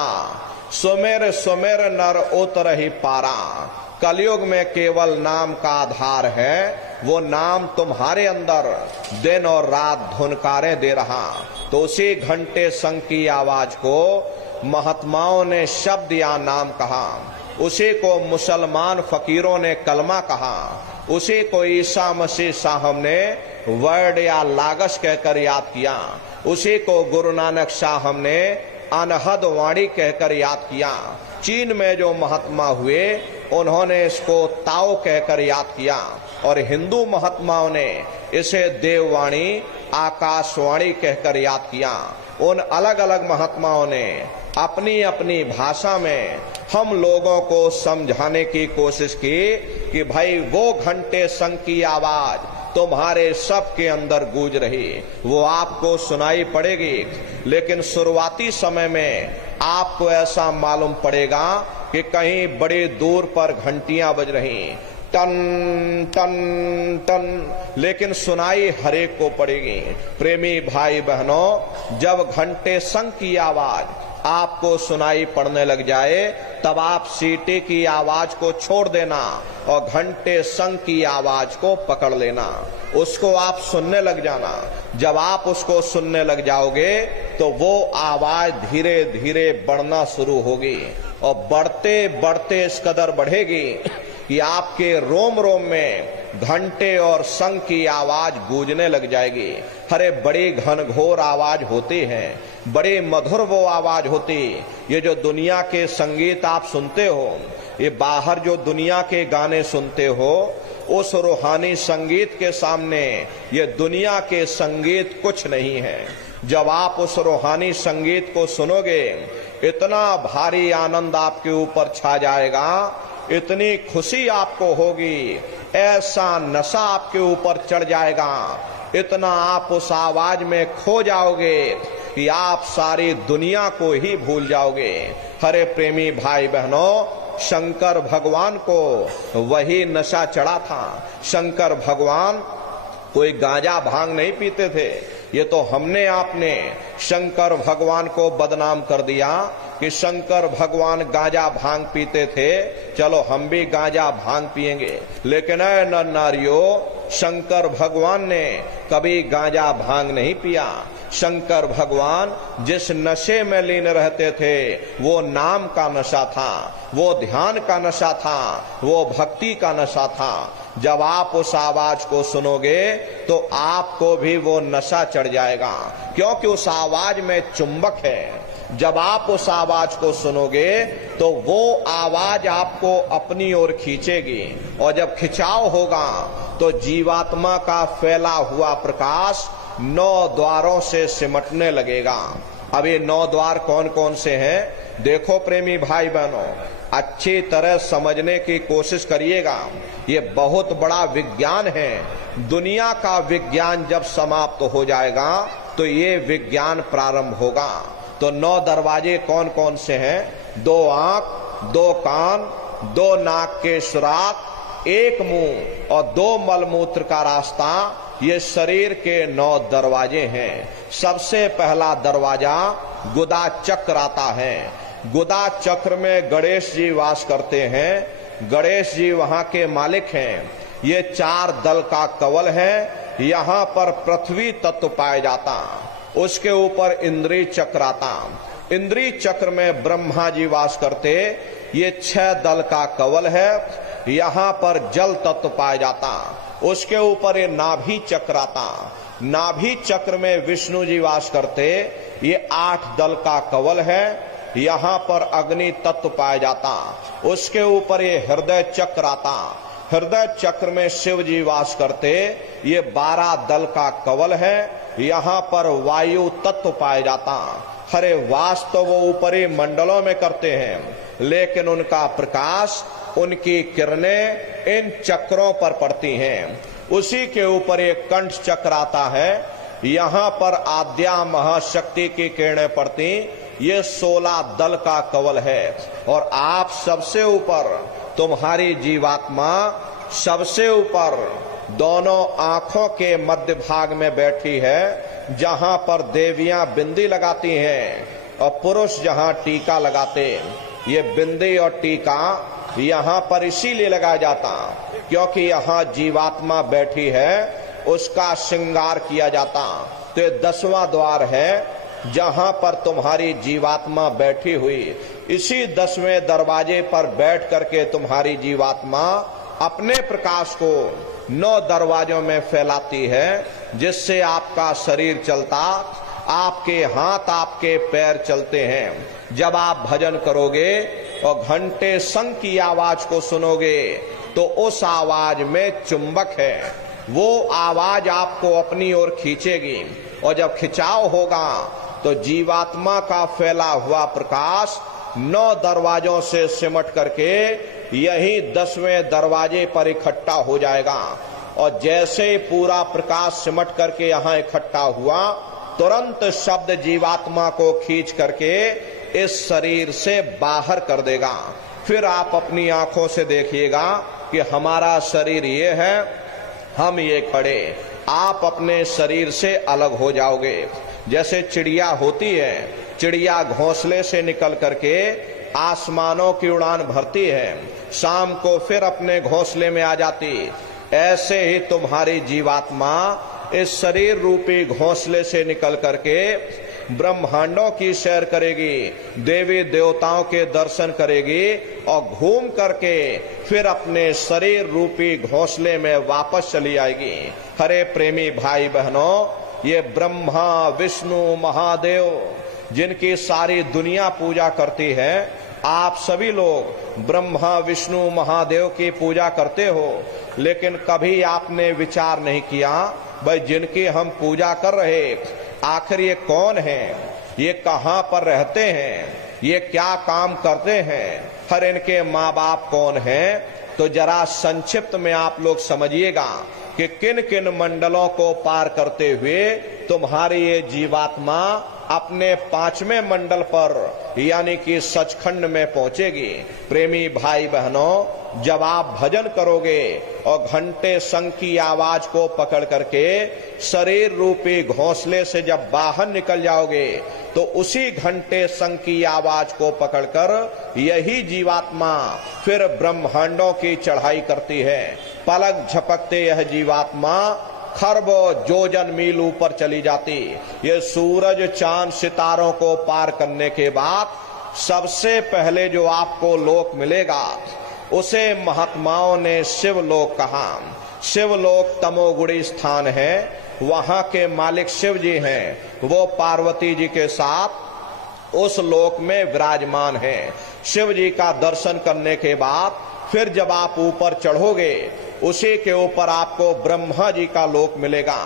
सुमेर सुमेर नर उतरहि पारा। कलयुग में केवल नाम का आधार है, वो नाम तुम्हारे अंदर दिन और रात धुनकारे दे रहा। तो उसी घंटे संग की आवाज को महात्माओं ने शब्द या नाम कहा, उसी को मुसलमान फकीरों ने कलमा कहा, उसी को ईसा मसीह साहब ने वर्ड या लागश कहकर याद किया, उसी को गुरु नानक साहब ने अनहद वाणी कहकर याद किया। चीन में जो महात्मा हुए उन्होंने इसको ताओ कहकर याद किया, और हिंदू महात्माओं ने इसे देववाणी आकाशवाणी कहकर याद किया। उन अलग अलग महात्माओं ने अपनी अपनी भाषा में हम लोगों को समझाने की कोशिश की कि भाई वो घंटे संग की आवाज तुम्हारे सबके अंदर गूंज रही, वो आपको सुनाई पड़ेगी। लेकिन शुरुआती समय में आपको ऐसा मालूम पड़ेगा कि कहीं बड़ी दूर पर घंटियां बज रही, टन टन टन, लेकिन सुनाई हरेक को पड़ेगी। प्रेमी भाई बहनों, जब घंटे संग की आवाज आपको सुनाई पड़ने लग जाए तब आप सीटी की आवाज को छोड़ देना और घंटे संग की आवाज को पकड़ लेना, उसको आप सुनने लग जाना। जब आप उसको सुनने लग जाओगे तो वो आवाज धीरे धीरे बढ़ना शुरू होगी, और बढ़ते बढ़ते इस कदर बढ़ेगी कि आपके रोम रोम में घंटे और शंख की आवाज गूंजने लग जाएगी। अरे बड़ी घनघोर आवाज होती है, बड़ी मधुर वो आवाज होती। ये जो दुनिया के संगीत आप सुनते हो, ये बाहर जो दुनिया के गाने सुनते हो, उस रूहानी संगीत के सामने ये दुनिया के संगीत कुछ नहीं है। जब आप उस रूहानी संगीत को सुनोगे, इतना भारी आनंद आपके ऊपर छा जाएगा, इतनी खुशी आपको होगी, ऐसा नशा आपके ऊपर चढ़ जाएगा, इतना आप उस आवाज में खो जाओगे कि आप सारी दुनिया को ही भूल जाओगे। हरे प्रेमी भाई बहनों, शंकर भगवान को वही नशा चढ़ा था। शंकर भगवान कोई गांजा भांग नहीं पीते थे। ये तो हमने आपने शंकर भगवान को बदनाम कर दिया कि शंकर भगवान गांजा भांग पीते थे, चलो हम भी गांजा भांग पिएंगे। लेकिन ऐ नर नारियों, शंकर भगवान ने कभी गांजा भांग नहीं पिया। शंकर भगवान जिस नशे में लीन रहते थे वो नाम का नशा था, वो ध्यान का नशा था, वो भक्ति का नशा था। जब आप उस आवाज को सुनोगे तो आपको भी वो नशा चढ़ जाएगा, क्योंकि उस आवाज में चुंबक है। जब आप उस आवाज को सुनोगे तो वो आवाज आपको अपनी ओर खींचेगी, और जब खिंचाव होगा तो जीवात्मा का फैला हुआ प्रकाश 9 द्वारों से सिमटने लगेगा। अब ये 9 द्वार कौन कौन से हैं? देखो प्रेमी भाई बहनों, अच्छी तरह समझने की कोशिश करिएगा। ये बहुत बड़ा विज्ञान है। दुनिया का विज्ञान जब समाप्त हो जाएगा तो ये विज्ञान प्रारंभ होगा। तो 9 दरवाजे कौन कौन से हैं? 2 आंख, 2 कान, 2 नाक के सुराख, 1 मुंह और 2 मलमूत्र का रास्ता, ये शरीर के 9 दरवाजे हैं। सबसे पहला दरवाजा गुदा चक्र आता है। गुदा चक्र में गणेश जी वास करते हैं। गणेश जी वहां के मालिक हैं। ये 4 दल का कवल है। यहाँ पर पृथ्वी तत्व पाया जाता, उसके ऊपर इंद्री चक्र आता। इंद्री चक्र में ब्रह्मा जी वास करते। ये 6 दल का कवल है। यहाँ पर जल तत्व पाया जाता, उसके ऊपर ये नाभि चक्र आता। नाभि चक्र में विष्णु जी वास करते। ये 8 दल का कवल है। यहाँ पर अग्नि तत्व पाया जाता, उसके ऊपर ये हृदय चक्र आता। हृदय चक्र में शिव जी वास करते। ये 12 दल का कवल है। यहाँ पर वायु तत्व पाया जाता। हरे वास तो वो ऊपरी मंडलों में करते हैं, लेकिन उनका प्रकाश, उनकी किरणें इन चक्रों पर पड़ती हैं। उसी के ऊपर एक कंठ चक्र आता है। यहाँ पर आद्या महाशक्ति की किरणें पड़ती। ये 16 दल का कवल है। और आप सबसे ऊपर, तुम्हारी जीवात्मा सबसे ऊपर दोनों आंखों के मध्य भाग में बैठी है। जहां पर देवियां बिंदी लगाती हैं और पुरुष जहां टीका लगाते। ये बिंदी और टीका यहाँ पर इसीलिए लगाया जाता क्योंकि यहाँ जीवात्मा बैठी है, उसका श्रृंगार किया जाता। तो ये 10वां द्वार है जहां पर तुम्हारी जीवात्मा बैठी हुई। इसी 10वें दरवाजे पर बैठ करके तुम्हारी जीवात्मा अपने प्रकाश को 9 दरवाजों में फैलाती है, जिससे आपका शरीर चलता, आपके हाथ आपके पैर चलते हैं। जब आप भजन करोगे और घंटे शंख की आवाज को सुनोगे तो उस आवाज में चुंबक है, वो आवाज आपको अपनी ओर खींचेगी। और जब खिंचाव होगा तो जीवात्मा का फैला हुआ प्रकाश 9 दरवाजों से सिमट करके यही 10वें दरवाजे पर इकट्ठा हो जाएगा। और जैसे ही पूरा प्रकाश सिमट करके यहाँ इकट्ठा हुआ, तुरंत शब्द जीवात्मा को खींच करके इस शरीर से बाहर कर देगा। फिर आप अपनी आंखों से देखिएगा कि हमारा शरीर ये है, हम ये खड़े। आप अपने शरीर से अलग हो जाओगे। जैसे चिड़िया होती है, चिड़िया घोंसले से निकल करके आसमानों की उड़ान भरती है, शाम को फिर अपने घोंसले में आ जाती। ऐसे ही तुम्हारी जीवात्मा इस शरीर रूपी घोंसले से निकल करके ब्रह्मांडों की सैर करेगी, देवी देवताओं के दर्शन करेगी और घूम करके फिर अपने शरीर रूपी घोंसले में वापस चली आएगी। हरे प्रेमी भाई बहनों, ये ब्रह्मा विष्णु महादेव जिनकी सारी दुनिया पूजा करती है, आप सभी लोग ब्रह्मा विष्णु महादेव की पूजा करते हो, लेकिन कभी आपने विचार नहीं किया भाई जिनकी हम पूजा कर रहे आखिर ये कौन हैं, ये कहां पर रहते हैं, ये क्या काम करते हैं, हर इनके माँ बाप कौन हैं। तो जरा संक्षिप्त में आप लोग समझिएगा कि किन किन मंडलों को पार करते हुए तुम्हारी ये जीवात्मा अपने 5वें मंडल पर यानी कि सचखंड में पहुंचेगी। प्रेमी भाई बहनों, जब आप भजन करोगे और घंटे शंख की आवाज को पकड़ करके शरीर रूपी घोंसले से जब बाहर निकल जाओगे तो उसी घंटे शंख की आवाज को पकड़कर यही जीवात्मा फिर ब्रह्मांडों की चढ़ाई करती है। पलक झपकते यह जीवात्मा खरबों जोजन मील ऊपर चली जाती। ये सूरज चांद सितारों को पार करने के बाद सबसे पहले जो आपको लोक मिलेगा उसे महात्माओं ने शिवलोक कहा। शिवलोक तमोगुणी स्थान है, वहां के मालिक शिव जी हैं, वो पार्वती जी के साथ उस लोक में विराजमान हैं। शिव जी का दर्शन करने के बाद फिर जब आप ऊपर चढ़ोगे उसी के ऊपर आपको ब्रह्मा जी का लोक मिलेगा।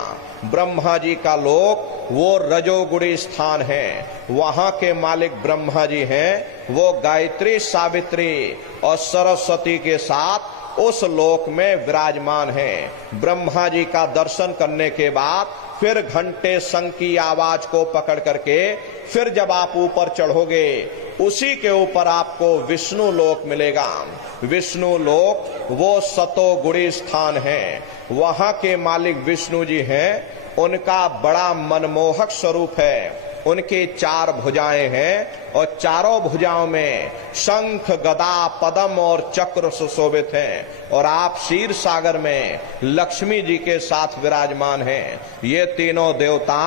ब्रह्मा जी का लोक वो रजोगुणी स्थान है, वहां के मालिक ब्रह्मा जी हैं, वो गायत्री सावित्री और सरस्वती के साथ उस लोक में विराजमान हैं। ब्रह्मा जी का दर्शन करने के बाद फिर घंटे शंख की आवाज को पकड़ करके फिर जब आप ऊपर चढ़ोगे उसी के ऊपर आपको विष्णु लोक मिलेगा। विष्णु लोक वो सतोगुणी स्थान है, वहां के मालिक विष्णु जी हैं, उनका बड़ा मनमोहक स्वरूप है। उनकी 4 भुजाएं हैं और चारों भुजाओं में शंख गदा पद्म और चक्र सुशोभित हैं और आप क्षीर सागर में लक्ष्मी जी के साथ विराजमान हैं। ये तीनों देवता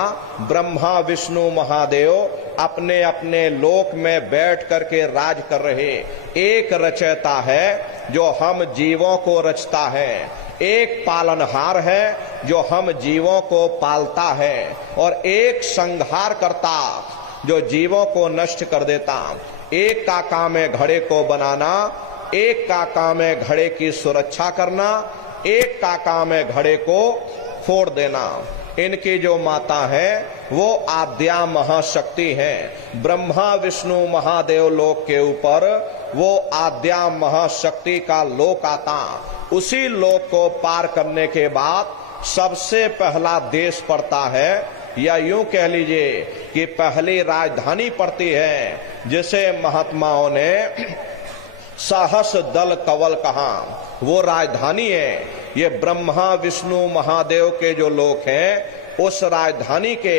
ब्रह्मा विष्णु महादेव अपने अपने लोक में बैठ करके राज कर रहे। एक रचयिता है जो हम जीवों को रचता है, एक पालनहार है जो हम जीवों को पालता है, और एक संहार करता जो जीवों को नष्ट कर देता। एक का काम है घड़े को बनाना, एक का काम है घड़े की सुरक्षा करना, एक का काम है घड़े को फोड़ देना। इनकी जो माता है वो आद्या महाशक्ति है। ब्रह्मा विष्णु महादेव लोक के ऊपर वो आद्या महाशक्ति का लोक आता। उसी लोक को पार करने के बाद सबसे पहला देश पड़ता है, या यूं कह लीजिए कि पहली राजधानी पड़ती है, जिसे महात्माओं ने सहस दल कवल कहा। वो राजधानी है। ये ब्रह्मा विष्णु महादेव के जो लोक हैं उस राजधानी के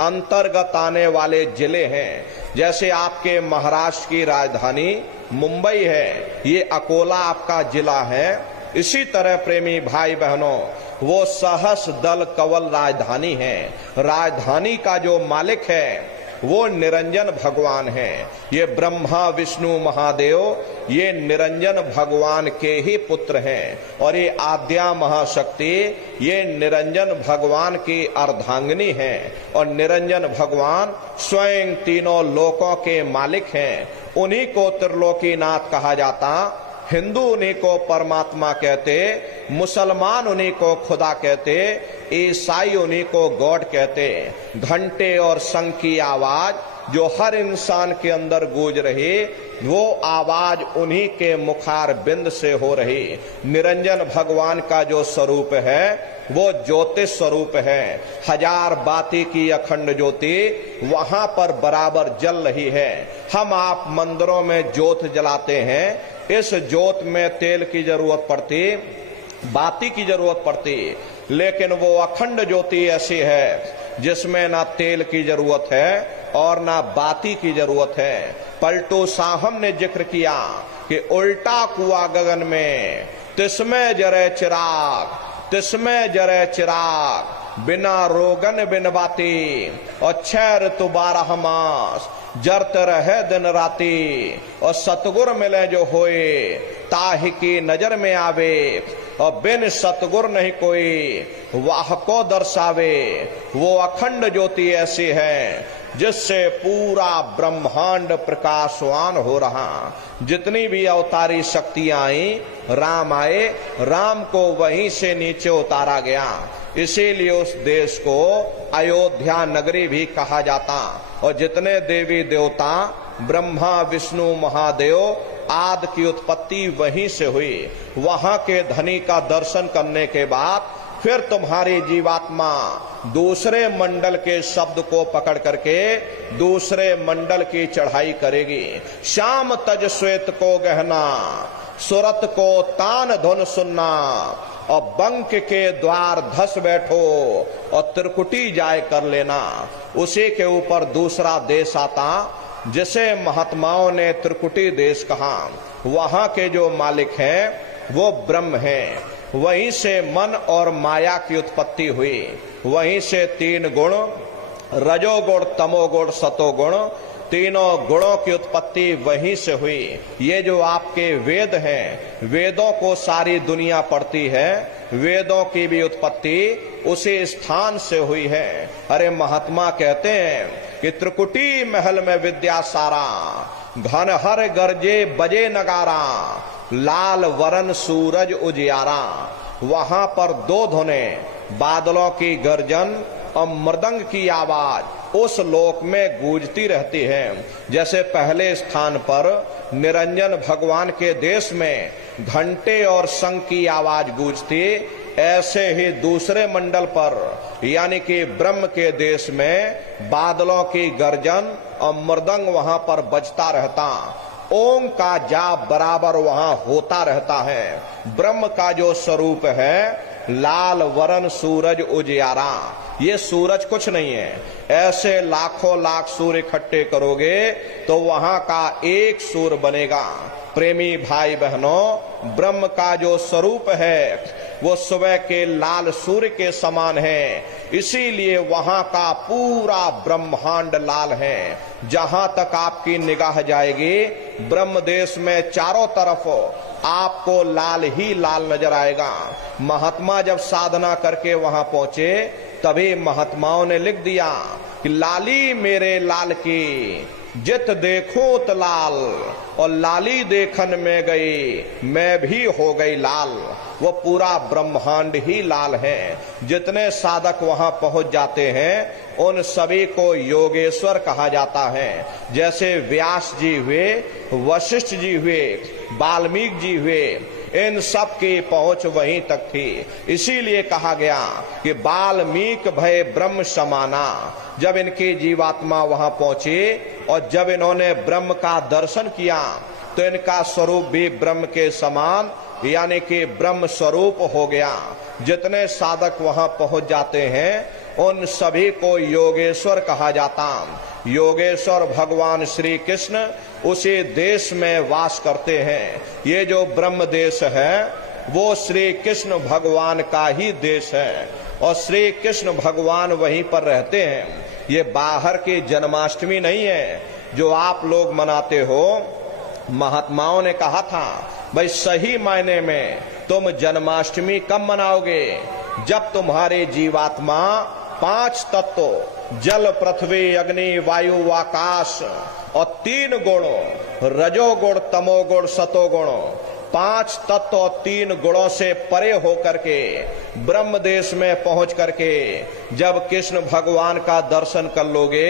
अंतर्गत आने वाले जिले हैं। जैसे आपके महाराष्ट्र की राजधानी मुंबई है, ये अकोला आपका जिला है। इसी तरह प्रेमी भाई बहनों, वो सहस दल कवल राजधानी है। राजधानी का जो मालिक है वो निरंजन भगवान है। ये ब्रह्मा विष्णु महादेव ये निरंजन भगवान के ही पुत्र हैं, और ये आद्या महाशक्ति ये निरंजन भगवान की अर्धांगिनी हैं, और निरंजन भगवान स्वयं तीनों लोकों के मालिक हैं। उन्हीं को त्रिलोकीनाथ कहा जाता। हिंदू उन्हीं को परमात्मा कहते, मुसलमान उन्हीं को खुदा कहते, ईसाई उन्हीं को गॉड कहते। घंटे और शंख की आवाज जो हर इंसान के अंदर गूंज रही, वो आवाज उन्हीं के मुखार बिंद से हो रही। निरंजन भगवान का जो स्वरूप है वो ज्योतिष स्वरूप है। हजार बाती की अखंड ज्योति वहां पर बराबर जल रही है। हम आप मंदिरों में ज्योत जलाते हैं, इस ज्योत में तेल की जरूरत पड़ती, बाती की जरूरत पड़ती, लेकिन वो अखंड ज्योति ऐसी है जिसमें ना तेल की जरूरत है और ना बाती की जरूरत है। पलटू साहब ने जिक्र किया कि उल्टा कुआ गगन में तिसमें जरे चिराग, तिसमें जरे चिराग, बिना रोगन बिन बाती, और 6 ऋतु 12 मास जरत रहे दिन राती, और सतगुर मिले जो होए ताहि की नजर में आवे, और बिन सतगुर नहीं कोई वाह को दर्शावे। वो अखंड ज्योति ऐसी है जिससे पूरा ब्रह्मांड प्रकाशवान हो रहा। जितनी भी अवतारी शक्तियां आई, राम आए, राम को वहीं से नीचे उतारा गया। इसीलिए उस देश को अयोध्या नगरी भी कहा जाता। और जितने देवी देवता ब्रह्मा विष्णु महादेव आदि की उत्पत्ति वहीं से हुई। वहां के धनी का दर्शन करने के बाद फिर तुम्हारी जीवात्मा दूसरे मंडल के शब्द को पकड़ करके दूसरे मंडल की चढ़ाई करेगी। श्याम तज श्वेत को गहना, सुरत को तान धुन सुनना, और बंक के द्वार धस बैठो, और त्रिकुटी जाय कर लेना। उसी के ऊपर दूसरा देश आता जिसे महात्माओं ने त्रिकुटी देश कहा। वहां के जो मालिक हैं वो ब्रह्म हैं। वहीं से मन और माया की उत्पत्ति हुई। वहीं से 3 गुण, रजोगुण तमोगुण सतोगुण, तीनों गुणों की उत्पत्ति वहीं से हुई। ये जो आपके वेद हैं, वेदों को सारी दुनिया पढ़ती है, वेदों की भी उत्पत्ति उसी स्थान से हुई है। अरे महात्मा कहते हैं कि त्रिकुटी महल में विद्या सारा, घन हर गरजे बजे नगारा, लाल वरन सूरज उजियारा। वहां पर 2 धुने, बादलों की गर्जन और मृदंग की आवाज उस लोक में गूंजती रहती है। जैसे पहले स्थान पर निरंजन भगवान के देश में घंटे और शंख की आवाज गूंजती, ऐसे ही दूसरे मंडल पर यानी कि ब्रह्म के देश में बादलों की गर्जन और मृदंग वहां पर बजता रहता। ओम का जाप बराबर वहां होता रहता है। ब्रह्म का जो स्वरूप है लाल वरन सूरज उजियारा, ये सूरज कुछ नहीं है। ऐसे लाखों लाख सूर्य इकट्ठे करोगे तो वहां का एक सूर्य बनेगा। प्रेमी भाई बहनों, ब्रह्म का जो स्वरूप है वो सुबह के लाल सूर्य के समान है। इसीलिए वहां का पूरा ब्रह्मांड लाल है। जहां तक आपकी निगाह जाएगी ब्रह्म देश में चारों तरफ आपको लाल ही लाल नजर आएगा। महात्मा जब साधना करके वहां पहुंचे तभी महात्माओं ने लिख दिया कि लाली मेरे लाल की, जित देखूं त लाल, और लाली देखन में गई मैं भी हो गई लाल। वो पूरा ब्रह्मांड ही लाल है। जितने साधक वहां पहुंच जाते हैं उन सभी को योगेश्वर कहा जाता है। जैसे व्यास जी हुए, वशिष्ठ जी हुए, वाल्मीकि जी हुए, इन सब की पहुंच वहीं तक थी। इसीलिए कहा गया कि वाल्मीकि भय ब्रह्म समाना। जब इनकी जीवात्मा वहां पहुंची और जब इन्होंने ब्रह्म का दर्शन किया तो इनका स्वरूप भी ब्रह्म के समान यानी कि ब्रह्म स्वरूप हो गया। जितने साधक वहां पहुंच जाते हैं उन सभी को योगेश्वर कहा जाता। योगेश्वर भगवान श्री कृष्ण उसी देश में वास करते हैं। ये जो ब्रह्म देश है वो श्री कृष्ण भगवान का ही देश है और श्री कृष्ण भगवान वहीं पर रहते हैं। ये बाहर की जन्माष्टमी नहीं है जो आप लोग मनाते हो। महात्माओं ने कहा था भाई सही मायने में तुम जन्माष्टमी कब मनाओगे? जब तुम्हारे जीवात्मा 5 तत्व जल पृथ्वी अग्नि वायु आकाश और 3 गुणों रजोगुण तमोगुण सतोगुण 5 तत्व और 3 गुणों से परे होकर के ब्रह्म देश में पहुंच करके जब कृष्ण भगवान का दर्शन कर लोगे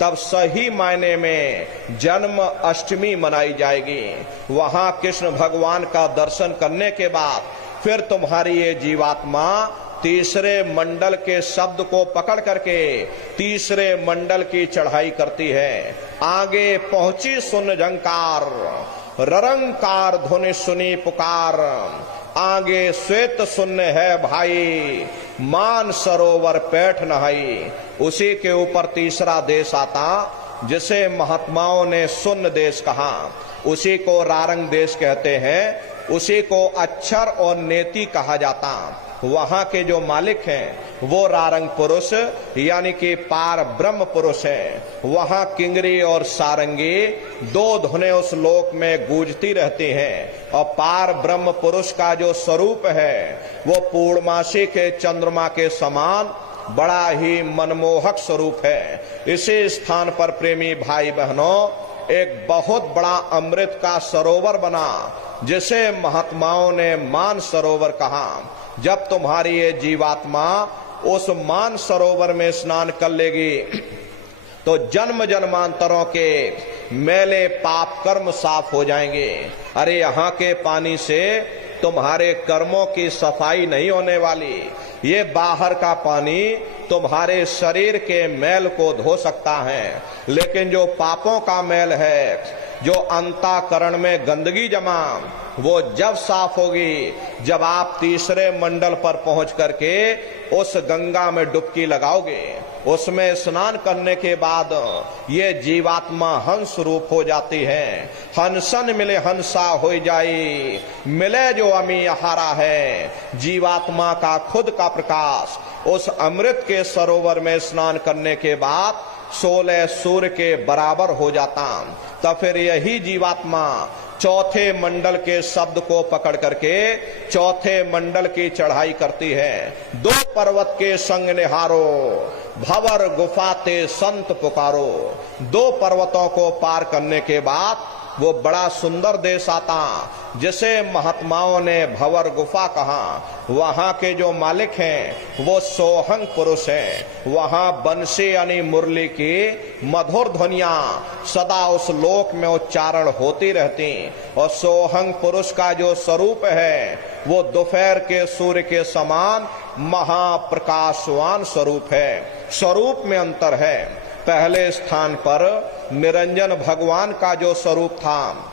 तब सही मायने में जन्म अष्टमी मनाई जाएगी। वहां कृष्ण भगवान का दर्शन करने के बाद फिर तुम्हारी ये जीवात्मा तीसरे मंडल के शब्द को पकड़ करके तीसरे मंडल की चढ़ाई करती है। आगे पहुंची सुन झंकार ररंकार धुनि सुनी पुकार, आगे श्वेत शून्य है भाई मान सरोवर पैठ नहाई। उसी के ऊपर तीसरा देश आता जिसे महात्माओं ने शून्य देश कहा। उसी को रारंग देश कहते हैं। उसी को अक्षर और नेति कहा जाता। वहां के जो मालिक हैं वो रारंग पुरुष यानी कि पार ब्रह्म पुरुष हैं। वहां किंगरी और सारंगी 2 धुनें उस लोक में गूंजती रहती हैं और पार ब्रह्म पुरुष का जो स्वरूप है वो पूर्णमासी के चंद्रमा के समान बड़ा ही मनमोहक स्वरूप है। इसी स्थान पर प्रेमी भाई बहनों एक बहुत बड़ा अमृत का सरोवर बना जिसे महात्माओं ने मान सरोवर कहा। जब तुम्हारी ये जीवात्मा उस मान सरोवर में स्नान कर लेगी तो जन्म जन्मांतरों के मैले पाप कर्म साफ हो जाएंगे। अरे यहाँ के पानी से तुम्हारे कर्मों की सफाई नहीं होने वाली। ये बाहर का पानी तुम्हारे शरीर के मैल को धो सकता है, लेकिन जो पापों का मैल है, जो अंतःकरण में गंदगी जमा, वो जब साफ होगी जब आप तीसरे मंडल पर पहुंच करके उस गंगा में डुबकी लगाओगे। उसमें स्नान करने के बाद ये जीवात्मा हंस रूप हो जाती है। हंसन मिले हंसा हो जाई, मिले जो अमी हारा है। जीवात्मा का खुद का प्रकाश उस अमृत के सरोवर में स्नान करने के बाद 16 सूर्य के बराबर हो जाता। तब फिर यही जीवात्मा चौथे मंडल के शब्द को पकड़ करके चौथे मंडल की चढ़ाई करती है। 2 पर्वत के संग निहारो भवर गुफाते संत पुकारो। 2 पर्वतों को पार करने के बाद वो बड़ा सुंदर देश आता जिसे महात्माओं ने भवर गुफा कहा। वहां के जो मालिक हैं वो सोहंग पुरुष हैं। वहां बंसी यानी मुरली की मधुर ध्वनियां सदा उस लोक में उच्चारण होती रहती और सोहंग पुरुष का जो स्वरूप है वो दोपहर के सूर्य के समान महाप्रकाशवान स्वरूप है। स्वरूप में अंतर है। पहले स्थान पर निरंजन भगवान का जो स्वरूप था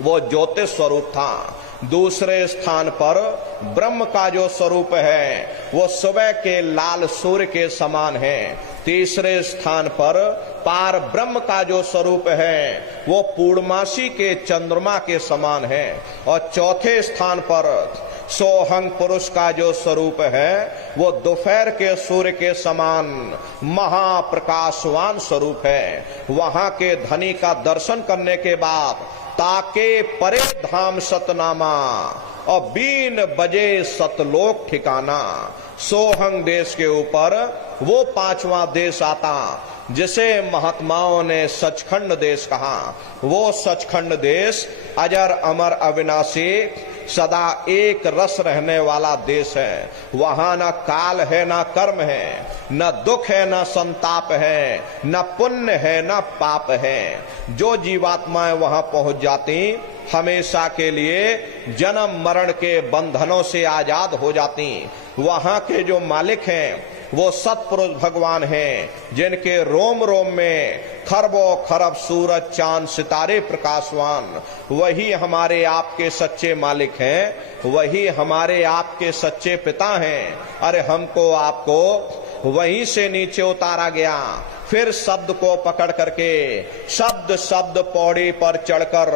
वो ज्योतिष स्वरूप था। दूसरे स्थान पर ब्रह्म का जो स्वरूप है वो सुबह के लाल सूर्य के समान है। तीसरे स्थान पर पार ब्रह्म का जो स्वरूप है वो पूर्णमासी के चंद्रमा के समान है। और चौथे स्थान पर सोहंग पुरुष का जो स्वरूप है वो दोपहर के सूर्य के समान महाप्रकाशवान स्वरूप है। वहां के धनी का दर्शन करने के बाद ताके परे धाम सतनामा और बीन बजे सतलोक ठिकाना। सोहंग देश के ऊपर वो 5वां देश आता जिसे महात्माओं ने सचखंड देश कहा। वो सचखंड देश अजर अमर अविनाशी सदा एक रस रहने वाला देश है। वहां न काल है न कर्म है, न दुख है न संताप है, न पुण्य है न पाप है। जो जीवात्माएं वहां पहुंच जाती हमेशा के लिए जन्म मरण के बंधनों से आजाद हो जाती। वहां के जो मालिक हैं वो सतपुरुष भगवान हैं जिनके रोम रोम में खरबों खरब सूरज चांद सितारे प्रकाशवान। वही हमारे आपके सच्चे मालिक हैं, वही हमारे आपके सच्चे पिता हैं। अरे हमको आपको वहीं से नीचे उतारा गया। फिर शब्द को पकड़ करके शब्द शब्द पौड़ी पर चढ़कर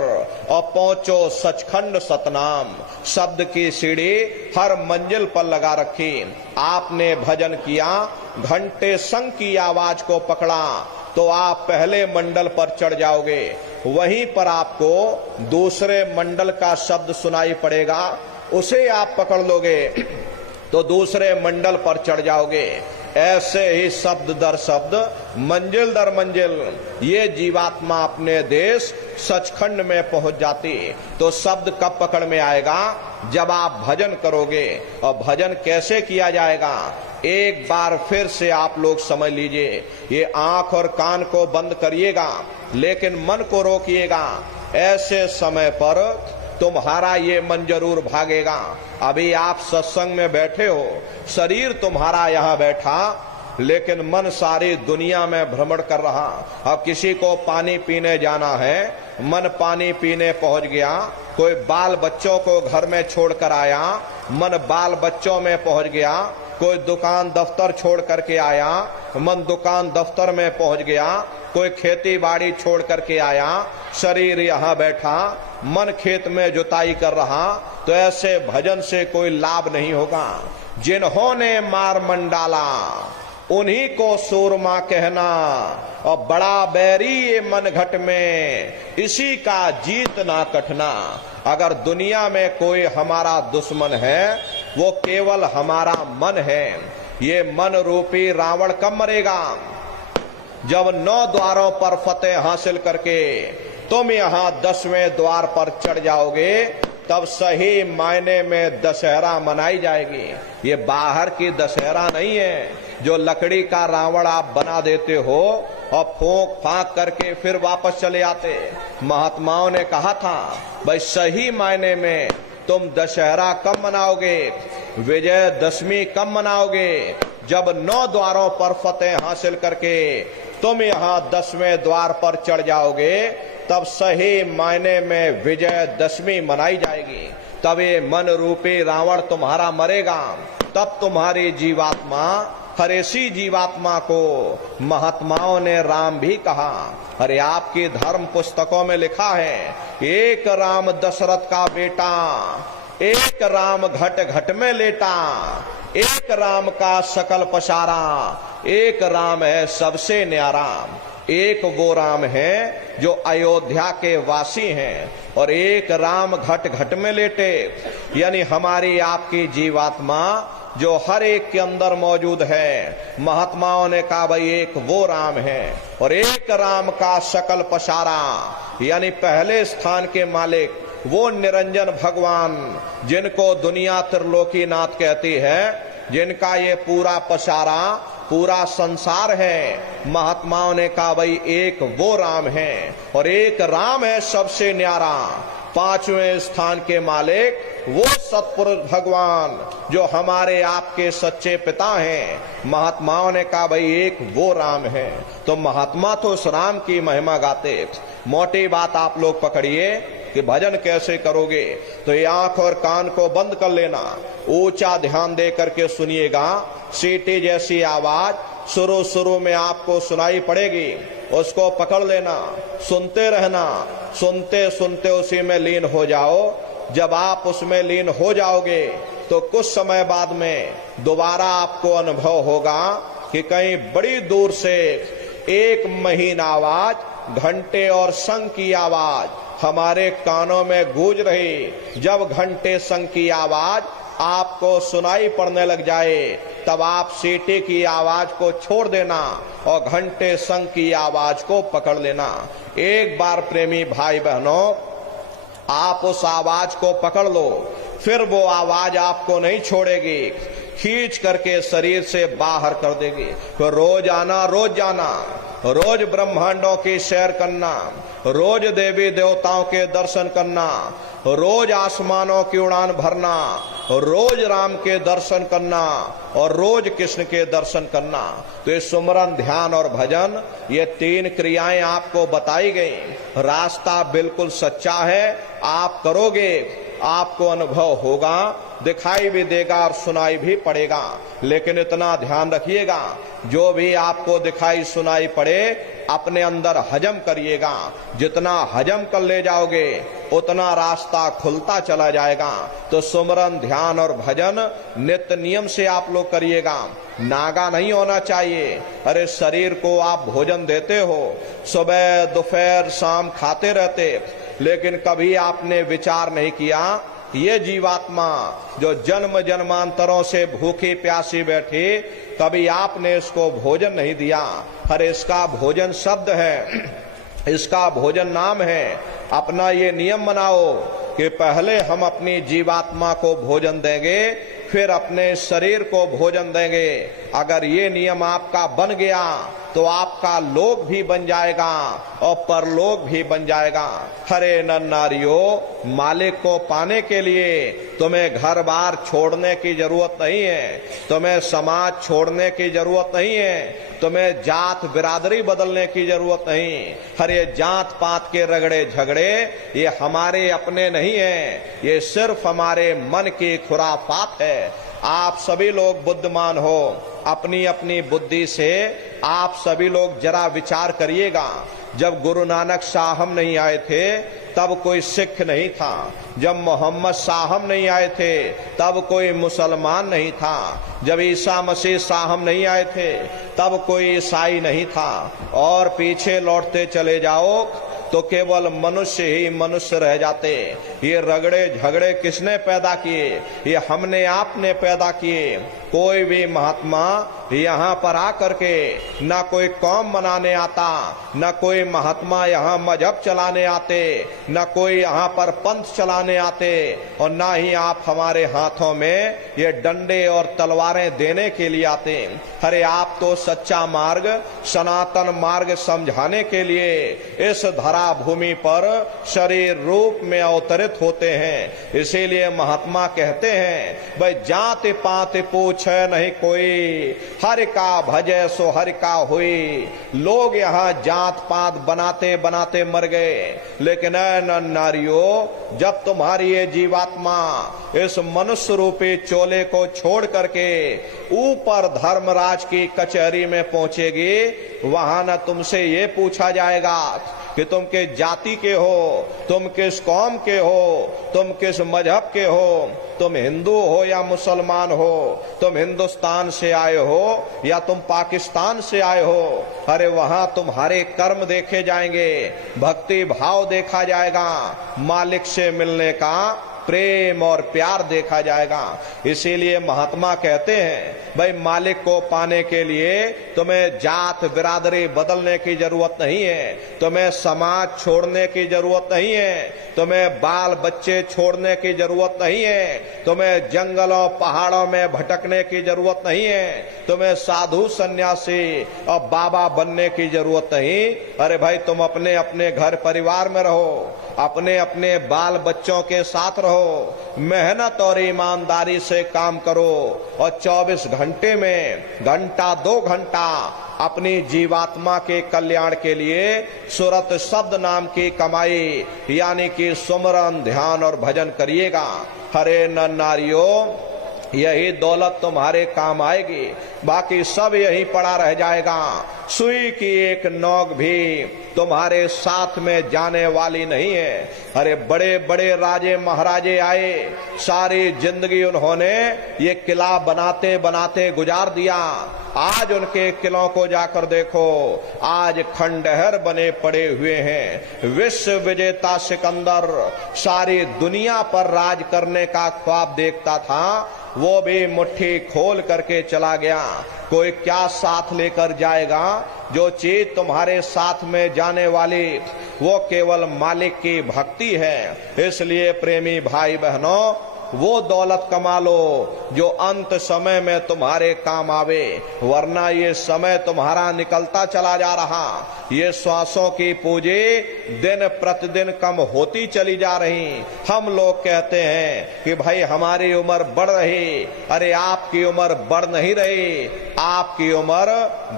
और पहुंचो सचखंड सतनाम। शब्द की सीढ़ी हर मंजिल पर लगा रखी। आपने भजन किया, घंटे संग की आवाज को पकड़ा तो आप पहले मंडल पर चढ़ जाओगे। वहीं पर आपको दूसरे मंडल का शब्द सुनाई पड़ेगा, उसे आप पकड़ लोगे तो दूसरे मंडल पर चढ़ जाओगे। ऐसे ही शब्द दर शब्द, मंजिल दर मंजिल ये जीवात्मा अपने देश सचखंड में पहुंच जाती। तो शब्द कब पकड़ में आएगा? जब आप भजन करोगे। और भजन कैसे किया जाएगा? एक बार फिर से आप लोग समझ लीजिए। ये आंख और कान को बंद करिएगा, लेकिन मन को रोकिएगा। ऐसे समय पर तुम्हारा ये मन जरूर भागेगा। अभी आप सत्संग में बैठे हो, शरीर तुम्हारा यहाँ बैठा, लेकिन मन सारी दुनिया में भ्रमण कर रहा। अब किसी को पानी पीने जाना है, मन पानी पीने पहुंच गया। कोई बाल बच्चों को घर में छोड़कर आया, मन बाल बच्चों में पहुंच गया। कोई दुकान दफ्तर छोड़ करके आया, मन दुकान दफ्तर में पहुंच गया। कोई खेती बाड़ी छोड़ करके आया, शरीर यहाँ बैठा, मन खेत में जुताई कर रहा। तो ऐसे भजन से कोई लाभ नहीं होगा। जिन्होंने मार मंडाला उन्हीं को सूरमा कहना, और बड़ा बैरी ये मन घट में इसी का जीत ना कटना। अगर दुनिया में कोई हमारा दुश्मन है, वो केवल हमारा मन है। ये मन रूपी रावण कब मरेगा? जब 9 द्वारों पर फतेह हासिल करके तुम यहाँ 10वें द्वार पर चढ़ जाओगे, तब सही मायने में दशहरा मनाई जाएगी। ये बाहर की दशहरा नहीं है, जो लकड़ी का रावण आप बना देते हो और फूंक फांक करके फिर वापस चले आते। महात्माओं ने कहा था, भाई सही मायने में तुम दशहरा कब मनाओगे, विजयदशमी कब मनाओगे? जब 9 द्वारों पर फतेह हासिल करके तुम यहाँ 10वें द्वार पर चढ़ जाओगे, तब सही मायने में विजयदशमी मनाई जाएगी। तब ये मन रूपी रावण तुम्हारा मरेगा। तब तुम्हारी जीवात्मा, हर ऐसी जीवात्मा को महात्माओं ने राम भी कहा। अरे आपकी धर्म पुस्तकों में लिखा है, एक राम दशरथ का बेटा, एक राम घट घट में लेटा, एक राम का सकल पसारा, एक राम है सबसे न्यारा। एक वो राम है जो अयोध्या के वासी हैं, और एक राम घट घट में लेटे, यानी हमारी आपकी जीवात्मा जो हर एक के अंदर मौजूद है। महात्माओं ने कहा भाई एक वो राम है, और एक राम का सकल पसारा, यानी पहले स्थान के मालिक वो निरंजन भगवान, जिनको दुनिया त्रिलोकीनाथ कहती है, जिनका ये पूरा पसारा, पूरा संसार है। महात्माओं ने कहा भाई एक वो राम है, और एक राम है सबसे न्यारा। 5वें स्थान के मालिक वो सतपुरुष भगवान जो हमारे आपके सच्चे पिता हैं। महात्माओं ने कहा भाई एक वो राम है। तो महात्मा तो उस राम की महिमा गाते। मोटी बात आप लोग पकड़िए कि भजन कैसे करोगे, तो ये आंख और कान को बंद कर लेना, ऊंचा ध्यान दे करके सुनिएगा। सीटी जैसी आवाज शुरू शुरू में आपको सुनाई पड़ेगी, उसको पकड़ लेना, सुनते रहना, सुनते सुनते उसी में लीन हो जाओ। जब आप उसमें लीन हो जाओगे तो कुछ समय बाद में दोबारा आपको अनुभव होगा कि कहीं बड़ी दूर से एक महीन आवाज, घंटे और शंख की आवाज हमारे कानों में गूंज रही। जब घंटे शंख की आवाज आपको सुनाई पड़ने लग जाए, तब आप सीटी की आवाज को छोड़ देना और घंटे शंख की आवाज को पकड़ लेना। एक बार प्रेमी भाई बहनों, आप उस आवाज को पकड़ लो, फिर वो आवाज आपको नहीं छोड़ेगी, खींच करके शरीर से बाहर कर देगी। तो रोज आना, रोज जाना, रोज ब्रह्मांडों की सैर करना, रोज देवी देवताओं के दर्शन करना, रोज आसमानों की उड़ान भरना, रोज राम के दर्शन करना और रोज कृष्ण के दर्शन करना। तो ये सुमरन, ध्यान और भजन, ये 3 क्रियाएं आपको बताई गई। रास्ता बिल्कुल सच्चा है, आप करोगे आपको अनुभव होगा, दिखाई भी देगा और सुनाई भी पड़ेगा। लेकिन इतना ध्यान रखिएगा, जो भी आपको दिखाई सुनाई पड़े अपने अंदर हजम करिएगा। जितना हजम कर ले जाओगे उतना रास्ता खुलता चला जाएगा। तो सुमरन, ध्यान और भजन नित्य नियम से आप लोग करिएगा। नागा नहीं होना चाहिए। अरे शरीर को आप भोजन देते हो, सुबह दोपहर शाम खाते रहते, लेकिन कभी आपने विचार नहीं किया ये जीवात्मा जो जन्म जन्मांतरों से भूखी प्यासी बैठी, कभी आपने इसको भोजन नहीं दिया। अरे इसका भोजन शब्द है, इसका भोजन नाम है। अपना ये नियम बनाओ कि पहले हम अपनी जीवात्मा को भोजन देंगे, फिर अपने शरीर को भोजन देंगे। अगर ये नियम आपका बन गया तो आपका लोक भी बन जाएगा और परलोक भी बन जाएगा। हरे नर नारियों, मालिक को पाने के लिए तुम्हें घर बार छोड़ने की जरूरत नहीं है, तुम्हें समाज छोड़ने की जरूरत नहीं है, तुम्हें जात बिरादरी बदलने की जरूरत नहीं। हरे जात पात के रगड़े झगड़े ये हमारे अपने नहीं है, ये सिर्फ हमारे मन की खुराफात है। आप सभी लोग बुद्धिमान हो, अपनी अपनी बुद्धि से आप सभी लोग जरा विचार करिएगा। जब गुरु नानक साहब नहीं आए थे तब कोई सिख नहीं था, जब मोहम्मद साहब नहीं आए थे तब कोई मुसलमान नहीं था, जब ईसा मसीह साहब नहीं आए थे तब कोई ईसाई नहीं था। और पीछे लौटते चले जाओ तो केवल मनुष्य ही मनुष्य रह जाते। ये रगड़े झगड़े किसने पैदा किए? ये हमने आपने पैदा किए। कोई भी महात्मा यहाँ पर आकर के ना कोई कौम मनाने आता, ना कोई महात्मा यहाँ मजहब चलाने आते, ना कोई यहाँ पर पंथ चलाने आते, और ना ही आप हमारे हाथों में ये डंडे और तलवारें देने के लिए आते। अरे आप तो सच्चा मार्ग, सनातन मार्ग समझाने के लिए इस धरा भूमि पर शरीर रूप में अवतरित होते हैं। इसीलिए महात्मा कहते हैं, भाई जाति पाति पूछे नहीं कोई, हरि का भजे सो हरि का हुई। लोग यहाँ जात पात बनाते बनाते मर गए, लेकिन ऐ नारियों, जब तुम्हारी ये जीवात्मा इस मनुष्य रूपी चोले को छोड़ करके ऊपर धर्मराज की कचहरी में पहुंचेगी, वहां न तुमसे ये पूछा जाएगा कि तुम किस जाति के हो, तुम किस कौम के हो, तुम किस मजहब के हो, तुम हिंदू हो या मुसलमान हो, तुम हिंदुस्तान से आए हो या तुम पाकिस्तान से आए हो। अरे वहां तुम्हारे कर्म देखे जाएंगे, भक्ति भाव देखा जाएगा, मालिक से मिलने का प्रेम और प्यार देखा जाएगा। इसीलिए महात्मा कहते हैं, भाई मालिक को पाने के लिए तुम्हें जात बिरादरी बदलने की जरूरत नहीं है, तुम्हें समाज छोड़ने की जरूरत नहीं है, तुम्हें बाल बच्चे छोड़ने की जरूरत नहीं है, तुम्हें जंगलों पहाड़ों में भटकने की जरूरत नहीं है, तुम्हें साधु सन्यासी और बाबा बनने की जरूरत नहीं। अरे भाई तुम अपने अपने घर परिवार में रहो, अपने अपने बाल बच्चों के साथ रहो, मेहनत और ईमानदारी से काम करो, और 24 घंटे में घंटा 2 घंटा अपनी जीवात्मा के कल्याण के लिए सुरत शब्द नाम की कमाई यानी कि सुमरन, ध्यान और भजन करिएगा। हरे नर नारियों, यही दौलत तुम्हारे काम आएगी, बाकी सब यही पड़ा रह जाएगा। सुई की एक नोक भी तुम्हारे साथ में जाने वाली नहीं है। अरे बड़े बड़े राजे महाराजे आए, सारी जिंदगी उन्होंने ये किला बनाते बनाते गुजार दिया। आज उनके किलों को जाकर देखो, आज खंडहर बने पड़े हुए हैं। विश्व विजेता सिकंदर सारी दुनिया पर राज करने का ख्वाब देखता था, वो भी मुट्ठी खोल करके चला गया। कोई क्या साथ लेकर जाएगा? जो चीज तुम्हारे साथ में जाने वाली वो केवल मालिक की भक्ति है। इसलिए प्रेमी भाई बहनों, वो दौलत कमा लो जो अंत समय में तुम्हारे काम आवे, वरना ये समय तुम्हारा निकलता चला जा रहा। ये श्वासों की पूंजी दिन प्रतिदिन कम होती चली जा रही। हम लोग कहते हैं कि भाई हमारी उम्र बढ़ रही, अरे आपकी उम्र बढ़ नहीं रही, आपकी उम्र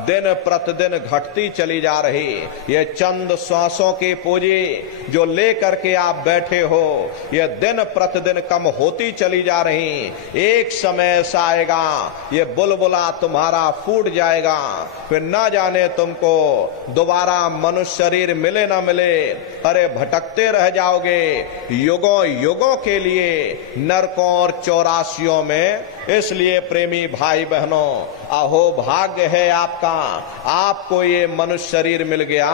दिन प्रतिदिन घटती चली जा रही। ये चंद श्वासों की पूंजी जो लेकर के आप बैठे हो, ये दिन प्रतिदिन कम होती चली जा रही। एक समय ऐसा आएगा ये बुलबुला तुम्हारा फूट जाएगा, फिर ना जाने तुमको दोबारा मनुष्य शरीर मिले ना मिले, अरे भटकते रह जाओगे युगों युगों के लिए नरकों और चौरासियों में। इसलिए प्रेमी भाई बहनों, अहो भाग्य है आपका, आपको ये मनुष्य शरीर मिल गया।